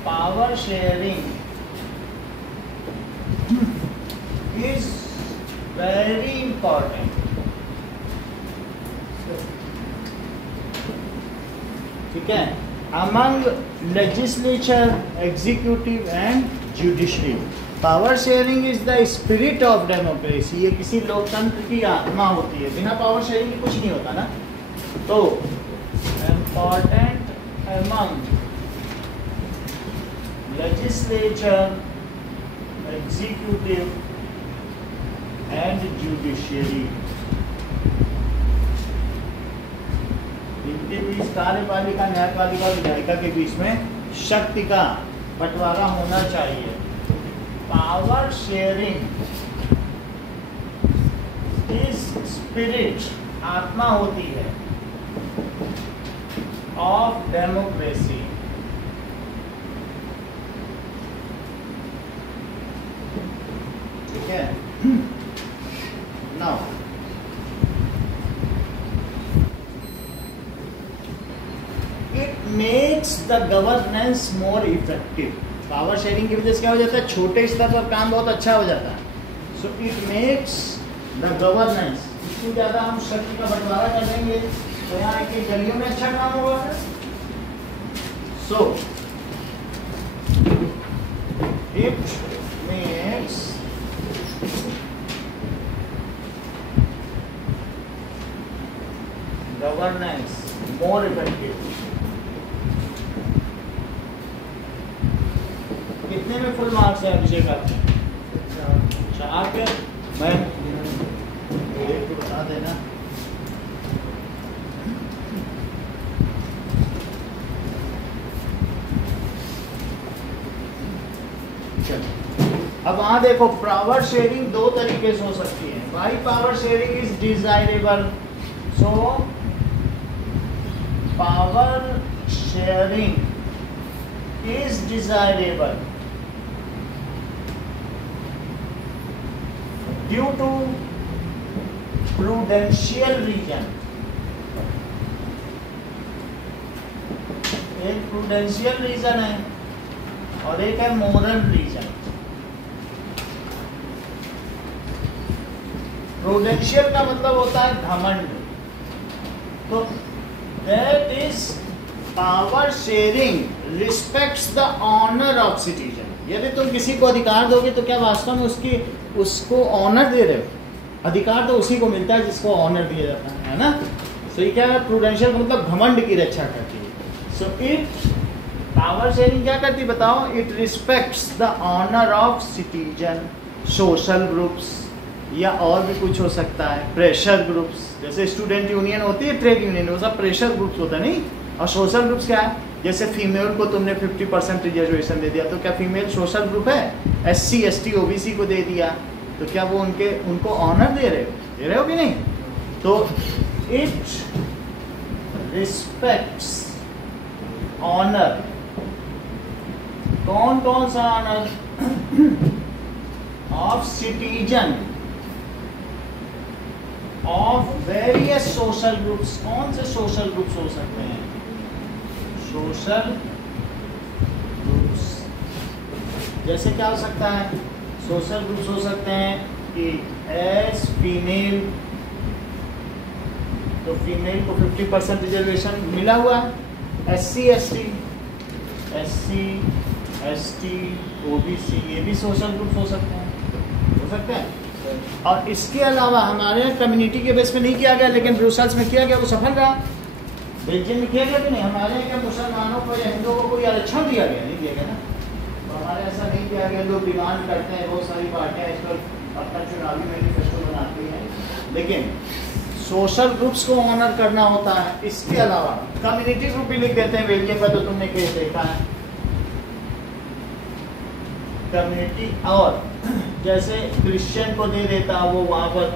power sharing is very important. ठीक है, among legislature, executive and judiciary. Power sharing is the spirit of democracy. ये किसी लोकतंत्र की आत्मा होती है. बिना पावर शेयरिंग के कुछ नहीं होता ना. तो important among legislature, executive and judiciary. इनके बीच कार्यपालिका, न्यायपालिका और विधायिका के बीच में शक्ति का बंटवारा होना चाहिए। पावर शेयरिंग इज स्पिरिट, आत्मा होती है, ऑफ डेमोक्रेसी। ठीक है। Now it makes the governance more effective. Power sharing की वजह से क्या हो जाता है, छोटे स्तर पर काम बहुत अच्छा हो जाता है। So it makes the governance, जितनी ज़्यादा हम शक्ति का बंटवारा कर देंगे तो यहाँ की गलियों में अच्छा काम होगा। So it makes governance more effective. कितने में फुल मार्क्स है अभिषेक आपके? 4 पे। मैं एक तो बता देना। अब वहां देखो, पावर शेयरिंग दो तरीके से हो सकती है। भाई power sharing is desirable, so power sharing is desirable due to prudential reason. एक प्रूडेंशियल रीजन है और एक है मोरल रीजन। प्रूडेंशियल का मतलब होता है घमंड। तो that is power sharing respects the honour of citizen. यदि तुम किसी को अधिकार दोगे तो क्या वास्तव में उसको ऑनर दे रहे हो? अधिकार तो उसी को मिलता है जिसको ऑनर दिया जाता है ना। सो ये क्या है, प्रूडेंशियल का मतलब घमंड की रक्षा करती है। सो इट पावर शेयरिंग क्या करती बताओ? It respects the honour of citizen, social groups, या और भी कुछ हो सकता है, प्रेशर ग्रुप्स। जैसे स्टूडेंट यूनियन होती है, ट्रेड यूनियन, वो सब प्रेशर ग्रुप्स होता है नहीं। और सोशल ग्रुप्स क्या है? जैसे फीमेल को तुमने 50% रिजर्वेशन दे दिया तो क्या फीमेल सोशल ग्रुप है? SC ST OBC को दे दिया तो क्या वो उनको ऑनर दे रहे हो कि नहीं? तो इट रिस्पेक्ट्स ऑनर। कौन कौन सा honour? Of citizen of various social groups. कौन से सोशल ग्रुप्स हो सकते हैं? सोशल ग्रुप्स जैसे क्या हो सकता है? सोशल ग्रुप्स हो सकते हैं कि एज फीमेल, तो फीमेल को 50% रिजर्वेशन मिला हुआ है। SC ST OBC ये भी सोशल ग्रुप्स हो सकते हैं। और इसके अलावा हमारे कम्युनिटी के बेस पे नहीं किया गया, लेकिन ब्रुसेल्स में किया गया, वो सफल रहा। बेल्जियम में किया गया कि नहीं? हमारे क्या मुसलमानों को या हिंदुओं को कोई आरक्षण दिया गया? नहीं दिया गया ना। तो हमारे ऐसा नहीं किया गया। लोग डिमांड करते हैं, बहुत सारी पार्टियां इस पर अपना चुनावी मैनिफेस्टो बनाती हैं, लेकिन सोशल ग्रुप्स को ऑनर करना होता है। इसके अलावा कम्युनिटी ग्रुप भी लिख देते हैं बेल्जियम का, तो तुमने केस देखा है। कम्युनिटी, और जैसे क्रिश्चियन को दे देता वो वहाँ पर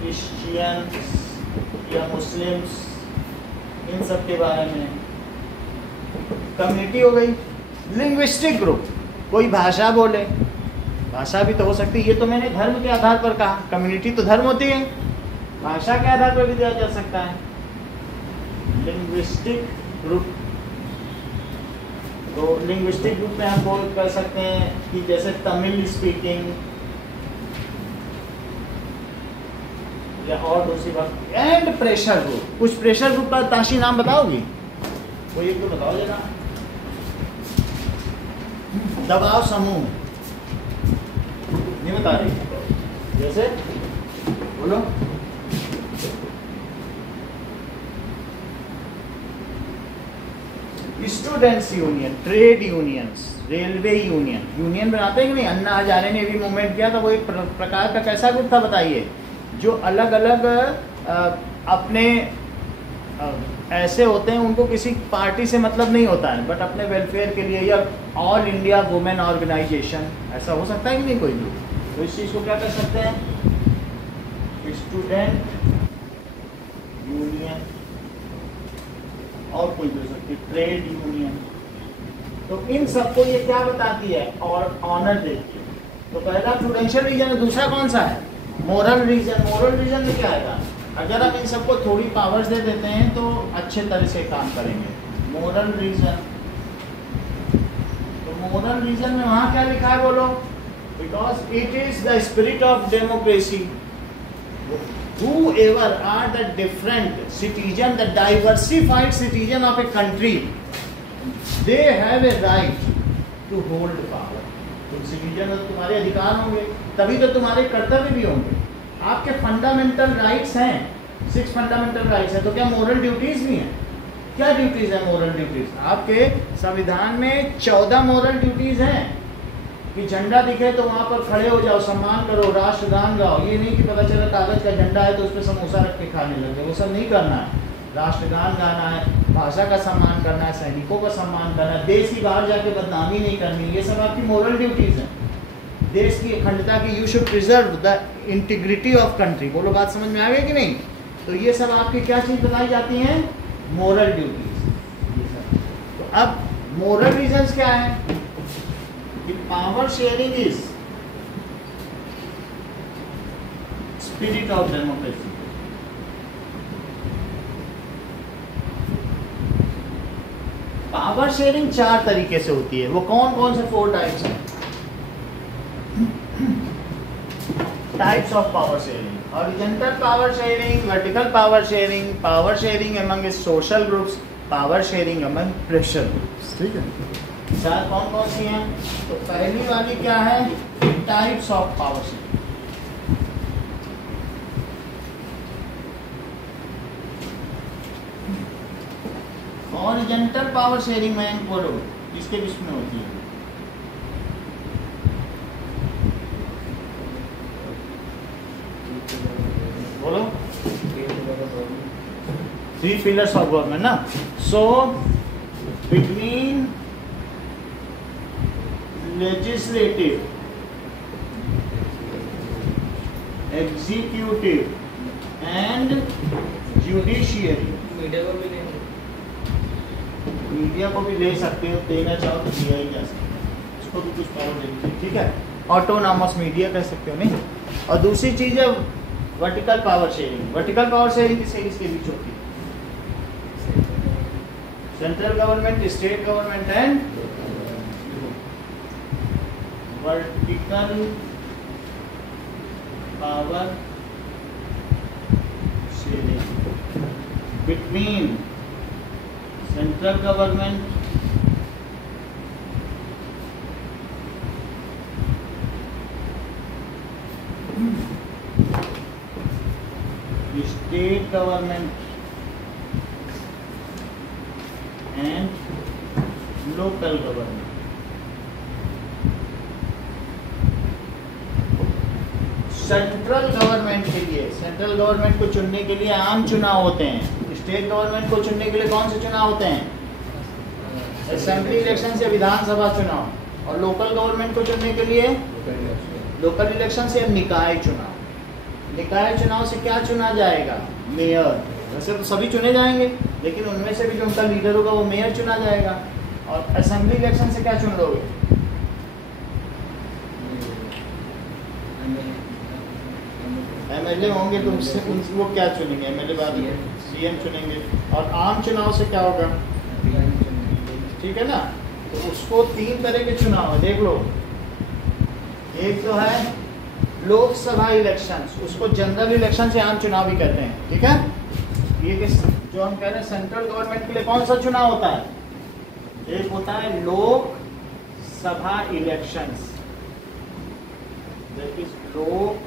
क्रिश्चियन या मुस्लिम्स, इन सब के बारे में कम्युनिटी हो गई। लिंग्विस्टिक ग्रुप, कोई भाषा बोले, भाषा भी तो हो सकती है। ये तो मैंने धर्म के आधार पर कहा, कम्युनिटी तो धर्म होती है, भाषा के आधार पर भी दिया जा सकता है। लिंग्विस्टिक ग्रुप, तो लिंग्विस्टिक ग्रुप में हम बोल कर सकते हैं कि जैसे तमिल स्पीकिंग या और दूसरी बात। एंड प्रेशर ग्रुप, कुछ प्रेशर ग्रुप का ताशी नाम बताओगी? कोई एक तो बताओ जरा। दबाव समूह नहीं बता रही, जैसे बोलो। Students union, trade unions, railway union बनाते हैं कि नहीं? अन्ना हजारे ने भी मूवमेंट किया था, वो एक प्रकार का कैसा ग्रुप था बताइए? जो अलग अलग अपने ऐसे होते हैं उनको किसी पार्टी से मतलब नहीं होता है, बट अपने वेलफेयर के लिए, या ऑल इंडिया वुमेन ऑर्गेनाइजेशन, ऐसा हो सकता है कि नहीं कोई भी, तो इस चीज़ को क्या कर सकते हैं, स्टूडेंट यूनियन, और कोई भी हो सकती है, ट्रेड यूनियन। तो इन सबको ये क्या बताती है, और ऑनर देती है। तो पहला प्रूडेंशियल रीजन है, दूसरा कौन सा है, मोरल रीजन। मोरल रीजन में क्या आएगा, अगर हम इन सबको थोड़ी पावर्स दे देते हैं तो अच्छे तरह से काम करेंगे। मोरल रीजन, तो मोरल रीजन में वहां क्या लिखा है बोलो, because it is the spirit of democracy, whoever are the different citizen, the diversified citizen of a country, they have a right to hold power. तुम सिटीजन हो, तुम्हारे अधिकार होंगे, तभी तो तुम्हारे कर्तव्य भी होंगे। आपके फंडामेंटल राइट्स हैं, 6 फंडामेंटल राइट्स हैं, तो क्या मोरल ड्यूटीज भी हैं? क्या ड्यूटीज है मोरल ड्यूटीज? आपके संविधान में 14 मोरल ड्यूटीज हैं कि झंडा दिखे तो वहां पर खड़े हो जाओ, सम्मान करो, राष्ट्रगान गाओ। ये नहीं कि पता चला कागज का झंडा है तो उस पर समोसा रख के खाने लगे, वो सब नहीं करना है। राष्ट्रगान गाना है, भाषा का सम्मान करना है, सैनिकों का सम्मान करना है, देश की बाहर जाके बदनामी नहीं करनी, ये सब आपकी मोरल ड्यूटीज हैं। देश की अखंडता की, you should preserve the integrity of country. बोलो बात समझ में आ गई कि नहीं? तो ये सब आपकी क्या चीज बताई जाती हैं, मोरल ड्यूटीज। तो अब मोरल रीजंस क्या है, power sharing is spirit of democracy. Power sharing 4 तरीके से होती है। वो कौन कौन से 4 टाइप्स हैं? Types of power sharing, horizontal power sharing, vertical power sharing, power sharing among social groups, power sharing among pressure groups. ठीक है, 4 कौन कौन सी हैं? तो पहली वाली क्या है, types of power sharing. Horizontal power sharing में बोलो किसके बीच में होती है? बोलो 3 pillars of government ना। So between legislative, executive and judiciary। Media को भी नहीं, मीडिया को भी ले सकते हो, देना चाहो तो दिया ही जा सकता है, उसको भी कुछ पावर देनी चाहिए। ठीक है, ऑटोनॉमस मीडिया कह सकते हो नहीं। और दूसरी चीज है vertical power sharing. Vertical power sharing किसके बीच होती है? Central government, state government and vertical power sharing between central government state government and local government. Central government के लिए, सेंट्रल गवर्नमेंट को चुनने के लिए आम चुनाव होते हैं। स्टेट गवर्नमेंट को चुनने के लिए कौन से चुनाव होते हैं? असेंबली इलेक्शन से विधानसभा चुनाव। और लोकल गवर्नमेंट को चुनने के लिए लोकल इलेक्शन से निकाय चुनाव। निकाय चुनाव से क्या चुना जाएगा? मेयर। वैसे तो सभी चुने जाएंगे, लेकिन उनमें से भी जो उनका लीडर होगा वो मेयर चुना जाएगा। और असेंबली इलेक्शन से क्या चुन लोगे? एमएलए होंगे, तो उससे वो क्या चुनेंगे? एमएलए बाद में सीएम चुनेंगे। और आम चुनाव से क्या होगा? ठीक है ना। तो उसको 3 तरह के चुनाव है, देख लो। एक तो है लोकसभा इलेक्शंस, उसको जनरल इलेक्शन से आम चुनाव भी कहते हैं। ठीक है, ये किस जो हम कह रहे हैं सेंट्रल गवर्नमेंट के लिए कौन सा चुनाव होता है? एक होता है Lok Sabha elections, that is Lok Sabha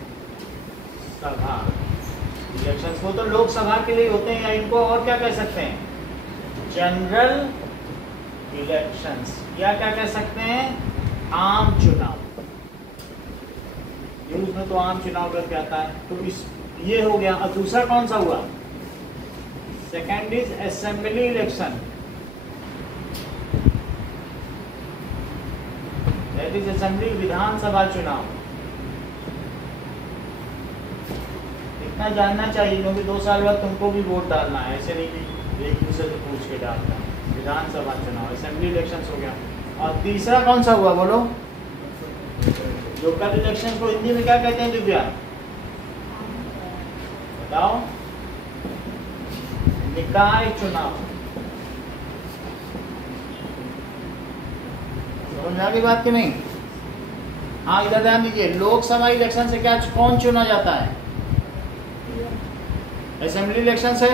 elections. वो तो लोकसभा के लिए होते हैं, या इनको और क्या कह सकते हैं? जनरल इलेक्शंस, या क्या कह सकते हैं? आम चुनाव। न्यूज में तो आम चुनाव करके आता है। तो इस ये हो गया। अब दूसरा कौन सा हुआ? Second is assembly election, that is assembly विधानसभा चुनाव। इतना जानना चाहिए क्योंकि 2 साल बाद तुमको भी वोट डालना है, ऐसे नहीं कि एक दूसरे से पूछ के डालना। विधानसभा चुनाव, असेंबली इलेक्शन हो गया। और तीसरा कौन सा हुआ बोलो? लोकल इलेक्शन को हिंदी में क्या कहते हैं दिव्या? बताओ। निकाय चुनाव। समझ में आ गई बात की नहीं? हाँ, इधर ध्यान दीजिए। लोकसभा इलेक्शन से क्या कौन चुना जाता है? असेंबली इलेक्शन से,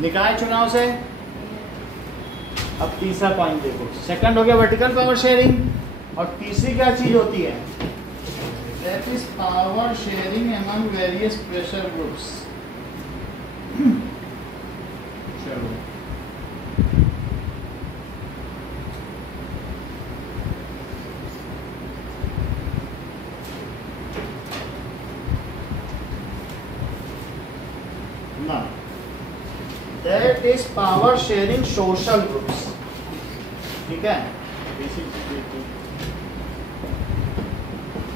निकाय चुनाव से। अब तीसरा पॉइंट देखो, सेकंड हो गया वर्टिकल पावर शेयरिंग, और तीसरी क्या चीज होती है? That is power sharing among various pressure groups. चलो, ना, that is power sharing social groups. ठीक है,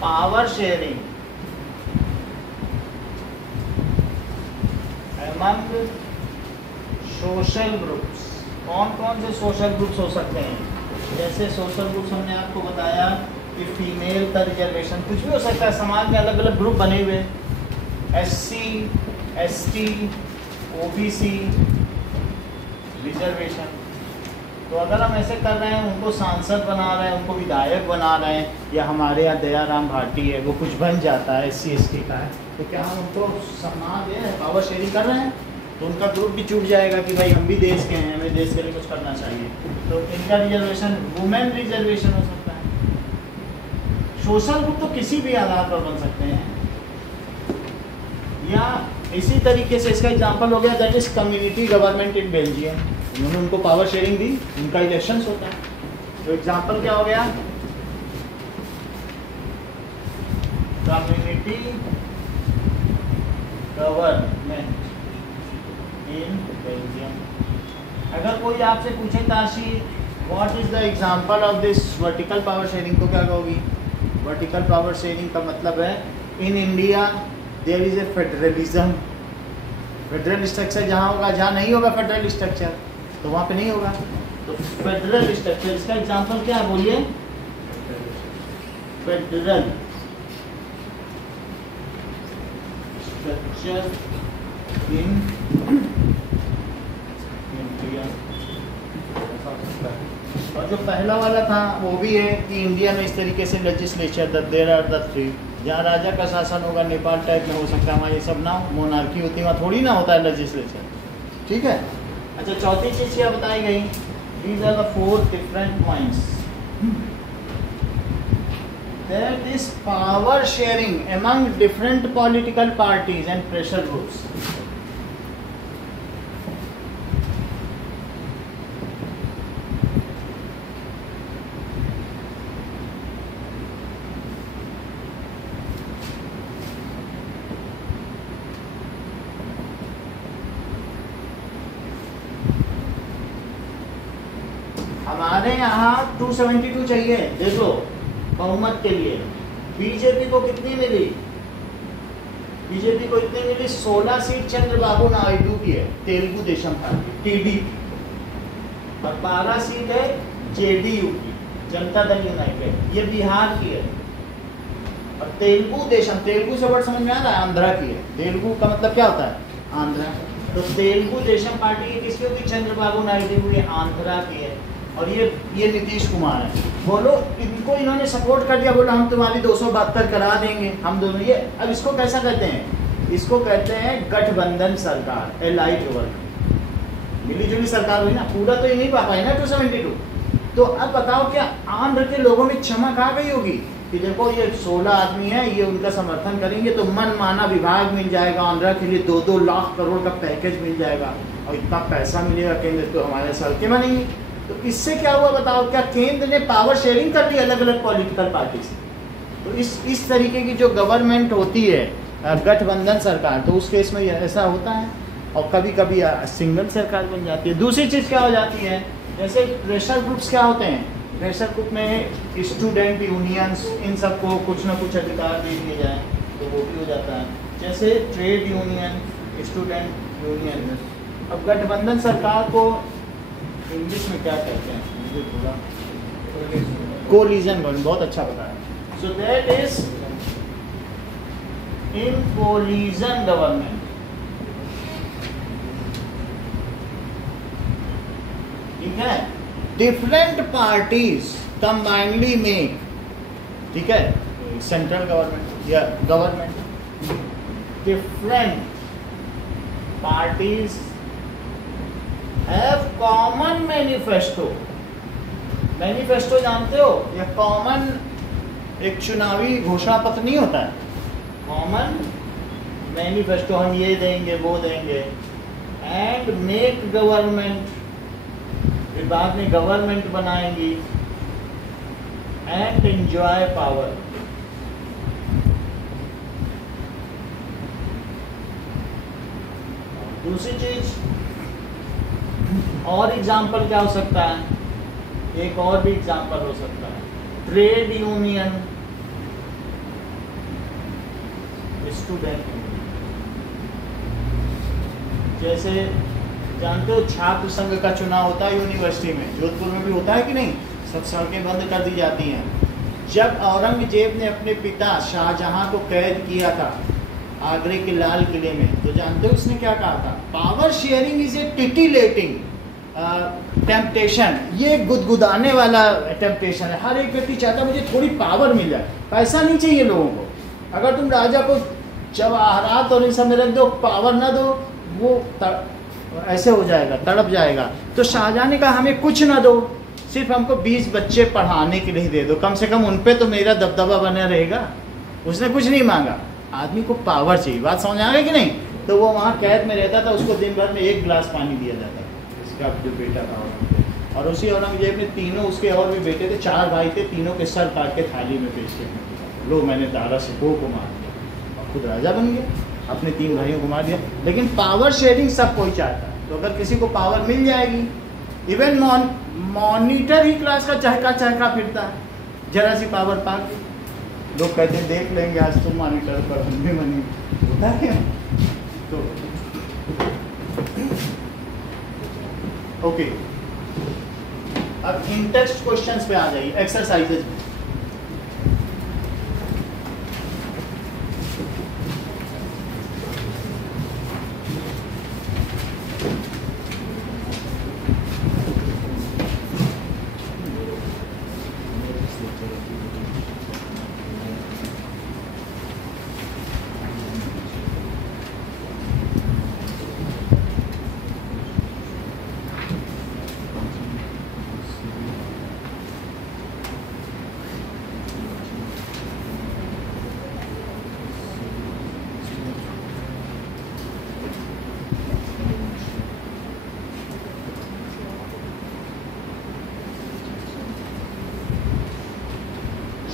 power sharing among social groups. कौन कौन से सोशल ग्रुप्स हो सकते हैं? जैसे सोशल ग्रुप्स हमने आपको बताया कि फीमेल का रिजर्वेशन, कुछ भी हो सकता है। समाज में अलग अलग ग्रुप बने हुए, SC, ST, OBC रिजर्वेशन। तो अगर हम ऐसे कर रहे हैं, उनको सांसद बना रहे हैं, उनको विधायक बना रहे हैं, या हमारे यहाँ दयाराम भाटी है, वो कुछ बन जाता है, SC ST का है, तो क्या हम उनको सम्मान दे रहे हैं, पावर शेयरिंग कर रहे हैं? तो उनका ग्रुप भी छूट जाएगा कि भाई हम भी देश के हैं, हमें देश के लिए कुछ करना चाहिए। तो इनका रिजर्वेशन, वुमेन रिजर्वेशन हो सकता है। सोशल ग्रुप तो किसी भी आधार पर बन सकते हैं। या इसी तरीके से इसका एग्जांपल हो गया, that is community government in Belgium. उन्होंने उनको पावर शेयरिंग दी, उनका इलेक्शंस होता है। तो एग्जांपल क्या हो गया? Community government in Belgium. अगर कोई आपसे पूछे Tashi what is the example of this vertical power sharing, तो क्या कहोगी? वर्टिकल पावर शेयरिंग का मतलब है in India there is a federalism. Federal structure जहाँ होगा, जहाँ नहीं होगा फेडरल स्ट्रक्चर तो वहाँ पे नहीं होगा। तो फेडरल स्ट्रक्चर, इसका एग्जांपल क्या है बोलिए? Federal structure in India. और जो पहला वाला था वो भी है कि इंडिया में इस तरीके से लेजिस्लेचर देयर आर द 3, जहाँ राजा का शासन होगा, नेपाल टाइप में हो सकता है, वहाँ ये सब ना मोनार्की होती है, वहाँ थोड़ी ना होता है लेजिस्लेचर। ठीक है। अच्छा, चौथी चीज क्या बताई गई? These are the 4 different points. That is power sharing among different political parties and pressure groups. हमारे यहाँ 272 चाहिए, देखो बहुमत के लिए। बीजेपी को कितनी मिली? बीजेपी को इतनी मिली, 16 सीट चंद्रबाबू नायडू की है, तेलुगु देशम पार्टी TD, और 12 सीट है JDU की, जनता दल यूनाइटेड, ये बिहार की है। और तेलुगु देशम, तेलुगु से वर्ड समझ में आ रहा है? आंध्रा की है। तेलुगु का मतलब क्या होता है? आंध्रा। तो तेलुगु देशम पार्टी की किसकी होगी? चंद्रबाबू नायडू की, आंध्रा की है। और ये नीतीश कुमार है। बोलो इनको इन्होंने सपोर्ट कर दिया, बोलो हम तुम्हारी 272 करा देंगे हम दोनों। ये अब इसको कैसा कहते हैं? इसको कहते हैं गठबंधन सरकार, एलाइट वर्क, मिली जुली सरकार हुई ना। पूरा तो ये नहीं पा पाई ना 272। तो अब बताओ क्या आंध्र के लोगों में चमक आ गई होगी कि देखो ये 16 आदमी है, ये उनका समर्थन करेंगे तो मन माना विभाग मिल जाएगा, आंध्रा के लिए 2-2 लाख करोड़ का पैकेज मिल जाएगा, और इतना पैसा मिलेगा केंद्र तो हमारे सड़कें बनेंगी। तो इससे क्या हुआ बताओ? क्या केंद्र ने पावर शेयरिंग कर दी अलग अलग पॉलिटिकल पार्टी से? तो इस तरीके की जो गवर्नमेंट होती है, गठबंधन सरकार, तो उस केस में ऐसा होता है। और कभी कभी सिंगल सरकार बन जाती है। दूसरी चीज़ क्या हो जाती है, जैसे प्रेशर ग्रुप्स क्या होते हैं, प्रेशर ग्रुप में स्टूडेंट यूनियंस इन सबको कुछ ना कुछ अधिकार दे दिए जाए तो वो भी हो जाता है। जैसे ट्रेड यूनियन, स्टूडेंट यूनियन। अब गठबंधन सरकार को इंग्लिश में क्या कहते हैं, मुझे थोड़ा कोलिजन गवर्नमेंट, बहुत अच्छा बताया। सो that is in collision government. ठीक है, डिफरेंट पार्टीज कंबाइनली मेक, ठीक है, सेंट्रल गवर्नमेंट या government, different parties have common manifesto. Manifesto जानते हो, ये कॉमन एक चुनावी घोषणा पत्र नहीं होता है, कॉमन मैनिफेस्टो, हम ये देंगे वो देंगे। एंड मेक गवर्नमेंट, फिर बाद में गवर्नमेंट बनाएंगी। एंड एंजॉय पावर, दूसरी चीज और एग्जाम्पल क्या हो सकता है, एक और भी एग्जाम्पल हो सकता है, ट्रेड यूनियन, स्टूडेंट यूनियन। जैसे जानते हो छात्र संघ का चुनाव होता है यूनिवर्सिटी में, जोधपुर में भी होता है कि नहीं, सब सड़कें बंद कर दी जाती हैं। जब औरंगजेब ने अपने पिता शाहजहां को कैद किया था आगरे के लाल किले में, तो जानते हो उसने क्या कहा था, power sharing is a titillating temptation. ये गुदगुदाने वाला टेम्पटेशन है, हर एक व्यक्ति चाहता है मुझे थोड़ी पावर मिल जाए, पैसा नहीं चाहिए लोगों को। अगर तुम राजा को जवाहरात और इन सब में रख दो, पावर ना दो, वो ऐसे हो जाएगा, तड़प जाएगा। तो शाहजहां ने कहा हमें कुछ ना दो, सिर्फ हमको 20 बच्चे पढ़ाने के लिए दे दो, कम से कम उन पे तो मेरा दबदबा बना रहेगा। उसने कुछ नहीं मांगा, आदमी को पावर चाहिए। बात समझ आ गई कि नहीं? तो वो वहाँ कैद में रहता था, उसको दिन भर में 1 गिलास पानी दिया जाता था, इसका जो बेटा था औरंगजेब। और उसी औरंगजेब ने तीनों, उसके और भी बेटे थे, 4 भाई थे, तीनों के सर काट के थाली में पेश किया, लो मैंने दारा सिकोह को मार दिया, और खुद राजा बन गया, अपने 3 भाइयों को मार दिया। लेकिन पावर शेयरिंग सब कोई चाहता है, तो अगर किसी को पावर मिल जाएगी, इवन मॉनिटर ही क्लास का चहका फिरता है, जरा सी पावर पा के लोग कहते हैं देख लेंगे आज तुम मॉनिटर पर, हम भी मनी होता है। तो ओके, अब इन टेक्स्ट क्वेश्चंस पे आ जाइए, एक्सरसाइजेज में।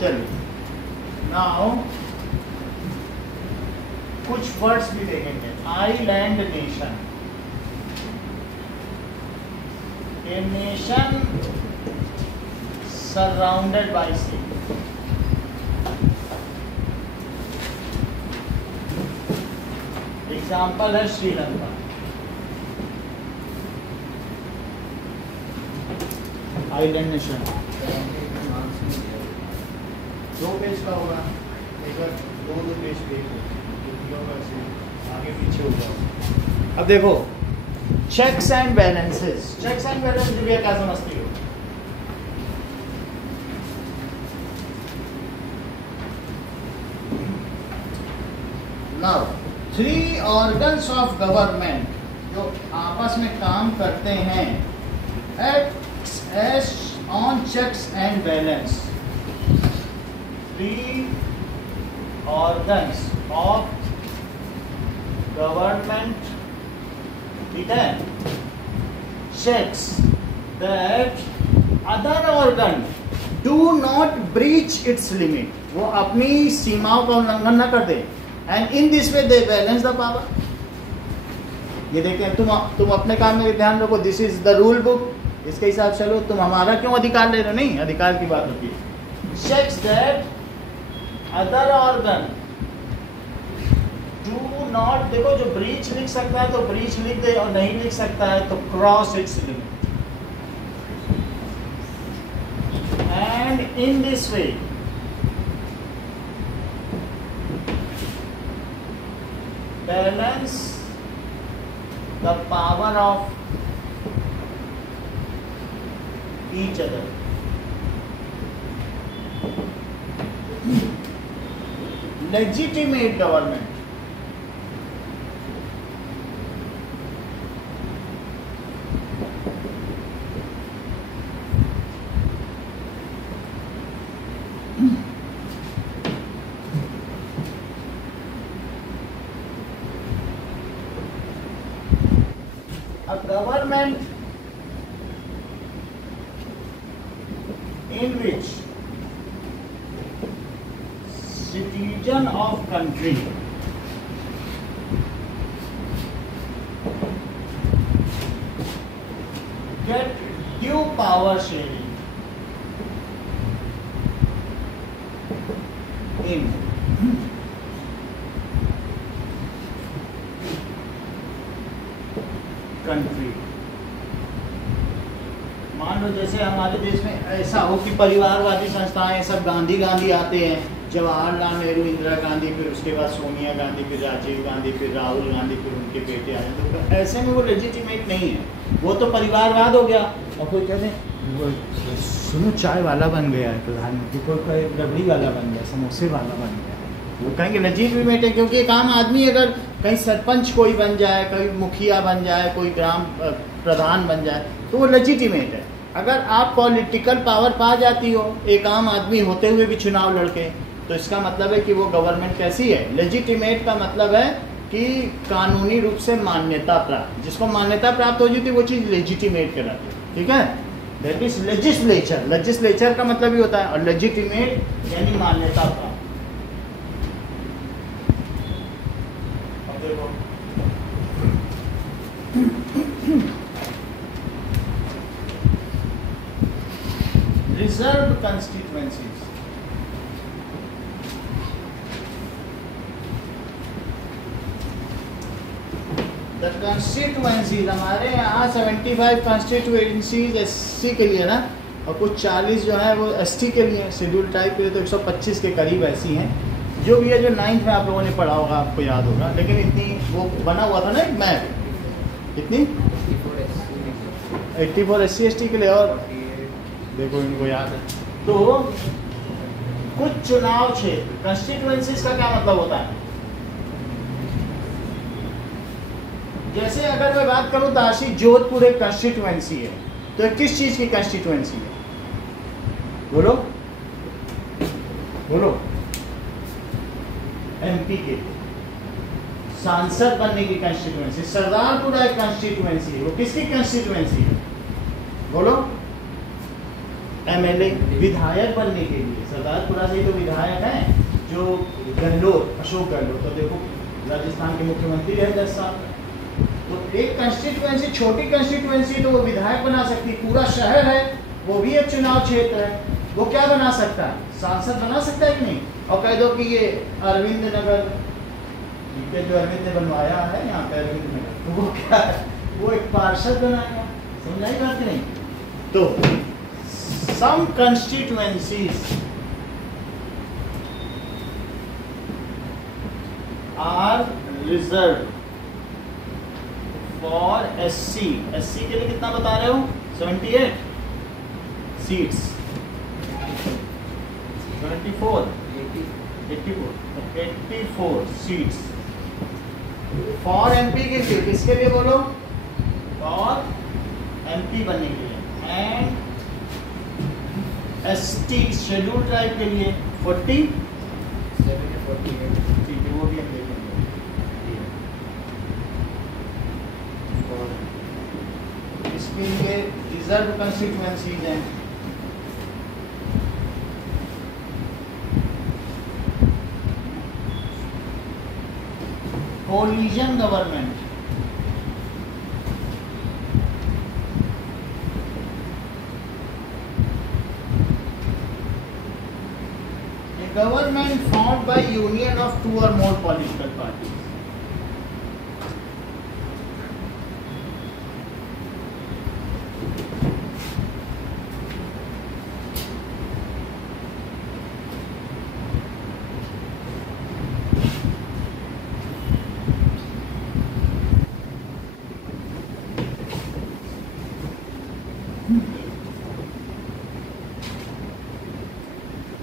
चलिए, नाउ कुछ वर्ड्स भी देखेंगे। Island nation, a nation surrounded by sea. Example है श्रीलंका। आइलैंड नेशन 2 पेज का होगा, अगर 2 पेज पे आगे पीछे हो जाओ। अब देखो, checks and balances. Checks and balances भी क्या समझती हो? नाउ 3 ऑर्गन्स ऑफ गवर्नमेंट जो आपस में काम करते हैं, acts as on checks and balance. 3 organs of government, ठीक है, checks that other organ do not breach its limit, वो अपनी सीमाओं का उल्लंघन न कर दे, and in this way they balance the power। ये देखें, तुम अपने काम में ध्यान रखो, this is the rule book, इसके हिसाब से चलो। तुम हमारा क्यों अधिकार ले रहे हो? नहीं, अधिकार की बात होती है। Checks that other organ do not, देखो जो ब्रीच लिख सकता है तो ब्रीच लिख दे, और नहीं लिख सकता है तो cross it's limit. And in this way balance the power of each other. Legitimate government. A government in which citizen of country get due power sharing in country. मान लो जैसे हमारे देश में ऐसा हो कि परिवारवादी संस्थाएं सब गांधी गांधी आते हैं, जवाहरलाल नेहरू, इंदिरा गांधी, फिर उसके बाद सोनिया गांधी, फिर राजीव गांधी, फिर राहुल गांधी, फिर उनके बेटे आए, तो ऐसे में वो लेजिटिमेट नहीं है, वो तो परिवारवाद हो गया। और कोई कहते हैं वो सुनो चाय वाला बन गया है प्रधानमंत्री, कोई रबड़ी वाला बन गया, समोसे वाला बन गया, वो कहेंगे लेजिटिमेट है। क्योंकि एक आम आदमी अगर कहीं सरपंच कोई बन जाए, कोई मुखिया बन जाए, कोई ग्राम प्रधान बन जाए, तो वो लेजिटिमेट है। अगर आप पॉलिटिकल पावर पा जाती हो एक आम आदमी होते हुए भी चुनाव लड़के, तो इसका मतलब है कि वो गवर्नमेंट कैसी है? लेजिटिमेट का मतलब है कि कानूनी रूप से मान्यता प्राप्त, जिसको मान्यता प्राप्त हो जाती है वो चीज़ लेजिटिमेट कहलाती है। ठीक है, दैट इज लेजिस्लेचर। लेजिस्लेचर का मतलब ही होता है, और लेजिटिमेट यानी मान्यता प्राप्त। Reserved constituencies. The constituencies हमारे यहाँ 75 constituencies SC के लिए ना, और कुछ 40 जो है वो ST के लिए, शेड्यूल टाइप के लिए तो 125 के करीब ऐसी हैं। जो भी है, जो 9th में आप लोगों ने पढ़ा होगा, आपको याद होगा, लेकिन इतनी वो बना हुआ था ना एक मैप, कितनी 84 SC ST के लिए, और देखो इनको याद है। तो कुछ चुनाव क्षेत्र, कंस्टिट्यूएंसीज का क्या मतलब होता है? जैसे अगर मैं बात करूं दाशी, जोधपुर एक कंस्टिट्यूएंसी है, तो किस चीज की कंस्टिट्यूएंसी है? बोलो बोलो। MP के सांसद बनने की कंस्टिट्यूएंसी। सरदारपुर एक कंस्टिट्यूएंसी है, वो किसकी कंस्टिट्यूएंसी है? बोलो। MLA विधायक बनने के लिए, सरदारपुरा से तो विधायक हैं, जो गहलोत, अशोक गहलोत, तो देखो राजस्थान के मुख्यमंत्री रहे 10 साल। तो एक कंस्टिट्यूएंसी, छोटी कंस्टिट्यूएंसी, तो वो विधायक बना सकती है। पूरा शहर है, वो भी एक चुनाव क्षेत्र है, वो क्या बना सकता है? सांसद बना सकता है कि नहीं? और कह दो कि ये अरविंद नगर, जो अरविंद ने बनवाया है यहाँ पे अरविंद नगर, तो वो क्या है? वो एक पार्षद बनाएगा। समझाई बात कि नहीं? तो some constituencies are reserved for SC। SC के लिए कितना बता रहे हो? 78 सीट्स, 74 84 सीट्स फॉर MP के लिए। किसके लिए बोलो? फॉर MP बनने के लिए। एंड ST शेड्यूल ट्राइब के लिए 40 ठीक है, वो भी हम देखेंगे। इसके लिए रिजर्व कंस्टिट्यूएंसीज हैं। Collision government, government formed by union of two or more political parties.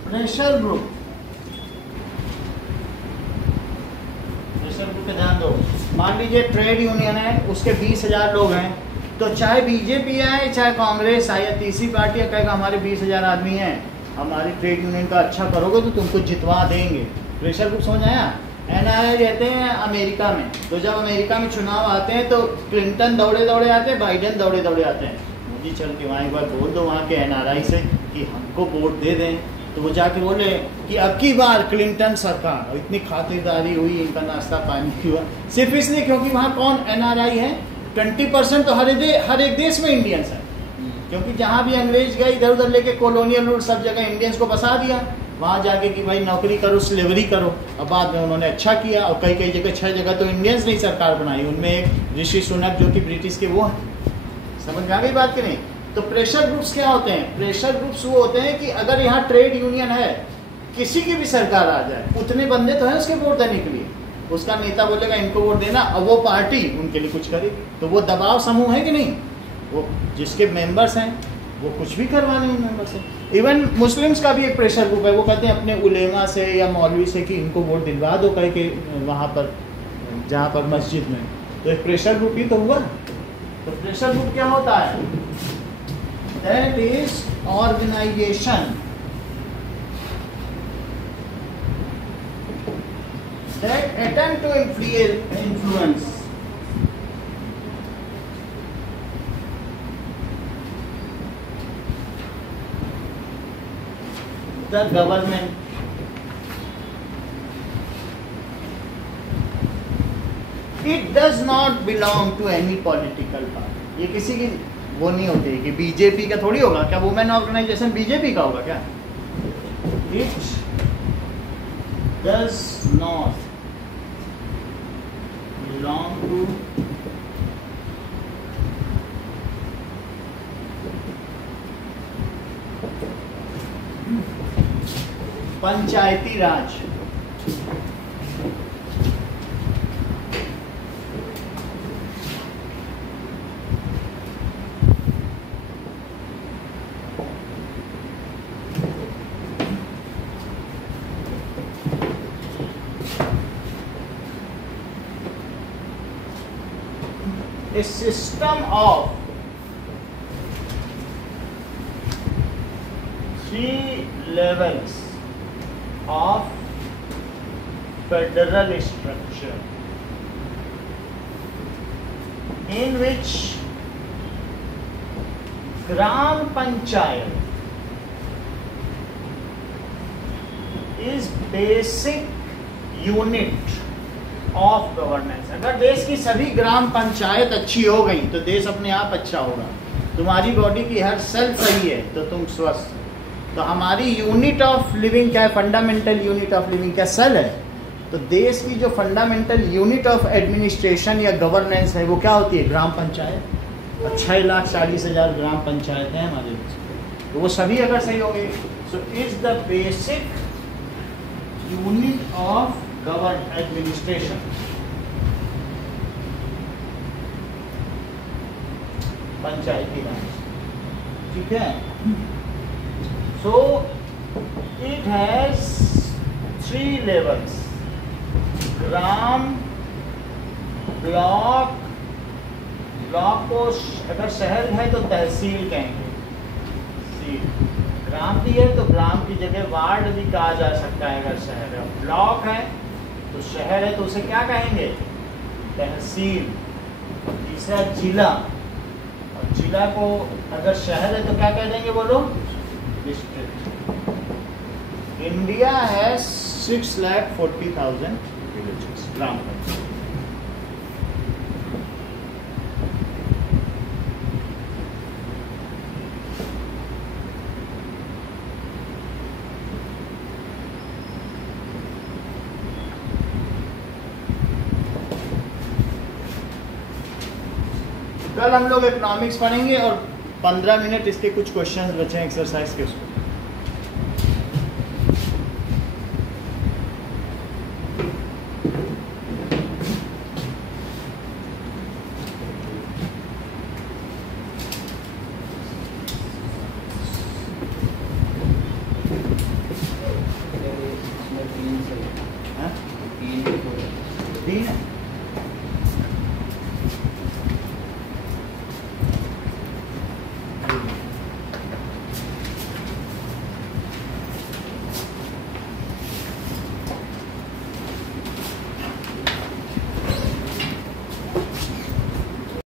Pressure group पे ध्यान दो। मान लीजिए ट्रेड यूनियन है, उसके 20,000 लोग हैं, तो चाहे बीजेपी आए चाहे कांग्रेस आए या तीसरी पार्टी कहेगा हमारे 20,000 आदमी हैं, हमारी ट्रेड यूनियन का अच्छा करोगे तो तुमको जितवा देंगे। प्रेशर ग्रुप समझ आया? एनआरआई रहते हैं अमेरिका में, तो जब अमेरिका में चुनाव आते हैं तो क्लिंटन दौड़े दौड़े आते हैं, बाइडेन दौड़े दौड़े आते हैं। मोदी चल के वहाँ एक बार बोल दो वहाँ के एनआरआई से कि हमको वोट दे दें, तो वो जाके बोले कि अब की बार क्लिंटन सरकार, और इतनी खातिरदारी हुई, इनका नाश्ता पानी हुआ, सिर्फ इसलिए क्योंकि वहाँ कौन एनआरआई है। 20% तो हर एक देश में इंडियंस है, क्योंकि जहाँ भी अंग्रेज गए इधर उधर लेके कॉलोनियल रूल सब जगह इंडियंस को बसा दिया, वहाँ जाके कि भाई नौकरी करो, स्लेवरी करो। अब बाद में उन्होंने अच्छा किया और कई कई जगह 6 जगह तो इंडियंस ने सरकार बनाई, उनमें एक ऋषि सुनक जो कि ब्रिटिश के वो हैं। समझ में आ गई बात कि नहीं? तो प्रेशर ग्रुप्स क्या होते हैं? प्रेशर ग्रुप्स वो होते हैं कि अगर यहाँ ट्रेड यूनियन है, किसी की भी सरकार आ जाए, उतने बंदे तो हैं उसके वोट देने के लिए, उसका नेता बोलेगा इनको वोट देना, और वो पार्टी उनके लिए कुछ करेगी, तो वो दबाव समूह है कि नहीं? वो जिसके मेंबर्स हैं वो कुछ भी करवाने उन मेंबर से। इवन मुस्लिम्स का भी एक प्रेशर ग्रुप है, वो कहते हैं अपने उलेमा से या मौलवी से कि इनको वोट दिलवा दो कह के वहाँ पर जहाँ पर मस्जिद में, तो एक प्रेशर ग्रुप ही तो हुआ। तो प्रेशर ग्रुप क्या होता है? That is organisation that attempt to influence the government it does not belong to any political party। ये किसी की वो नहीं होती कि बीजेपी का थोड़ी होगा क्या, वुमेन ऑर्गेनाइजेशन बीजेपी का होगा क्या? It does not belong to Panchayati Raj. A system of 3 levels of federal structure in which gram panchayat is basic unit of governance. अगर देश की सभी ग्राम पंचायत अच्छी हो गई तो देश अपने आप अच्छा होगा। तुम्हारी बॉडी की हर सेल सही है तो तुम स्वस्थ। तो हमारी यूनिट ऑफ लिविंग क्या है? फंडामेंटल यूनिट ऑफ लिविंग क्या? सेल है। तो देश की जो फंडामेंटल यूनिट ऑफ एडमिनिस्ट्रेशन या गवर्नेंस है वो क्या होती है? ग्राम पंचायत। और 6,40,000 ग्राम पंचायत है हमारे देश में, तो वो सभी अगर सही हो गए so is the basic unit of govern administration. Panchayati Raj, ठीक है। सो इट हैज 3 लेवल्स, ग्राम, ब्लॉक। ब्लॉक को अगर शहर है तो तहसील कहेंगे, ग्राम भी है तो ग्राम की जगह वार्ड भी कहा जा सकता है अगर शहर है। ब्लॉक है तो शहर है तो उसे क्या कहेंगे? तहसील। तीसरा जिला, और जिला को अगर शहर है तो क्या कह देंगे बोलो? डिस्ट्रिक्ट। इंडिया है 6,40,000 विलेजेस, ग्राम पंचायत। कल हम लोग इकोनॉमिक्स पढ़ेंगे और 15 मिनट इसके कुछ क्वेश्चंस बचे हैं एक्सरसाइज के उसको। इसमें 3 से हाँ? 3 तीन है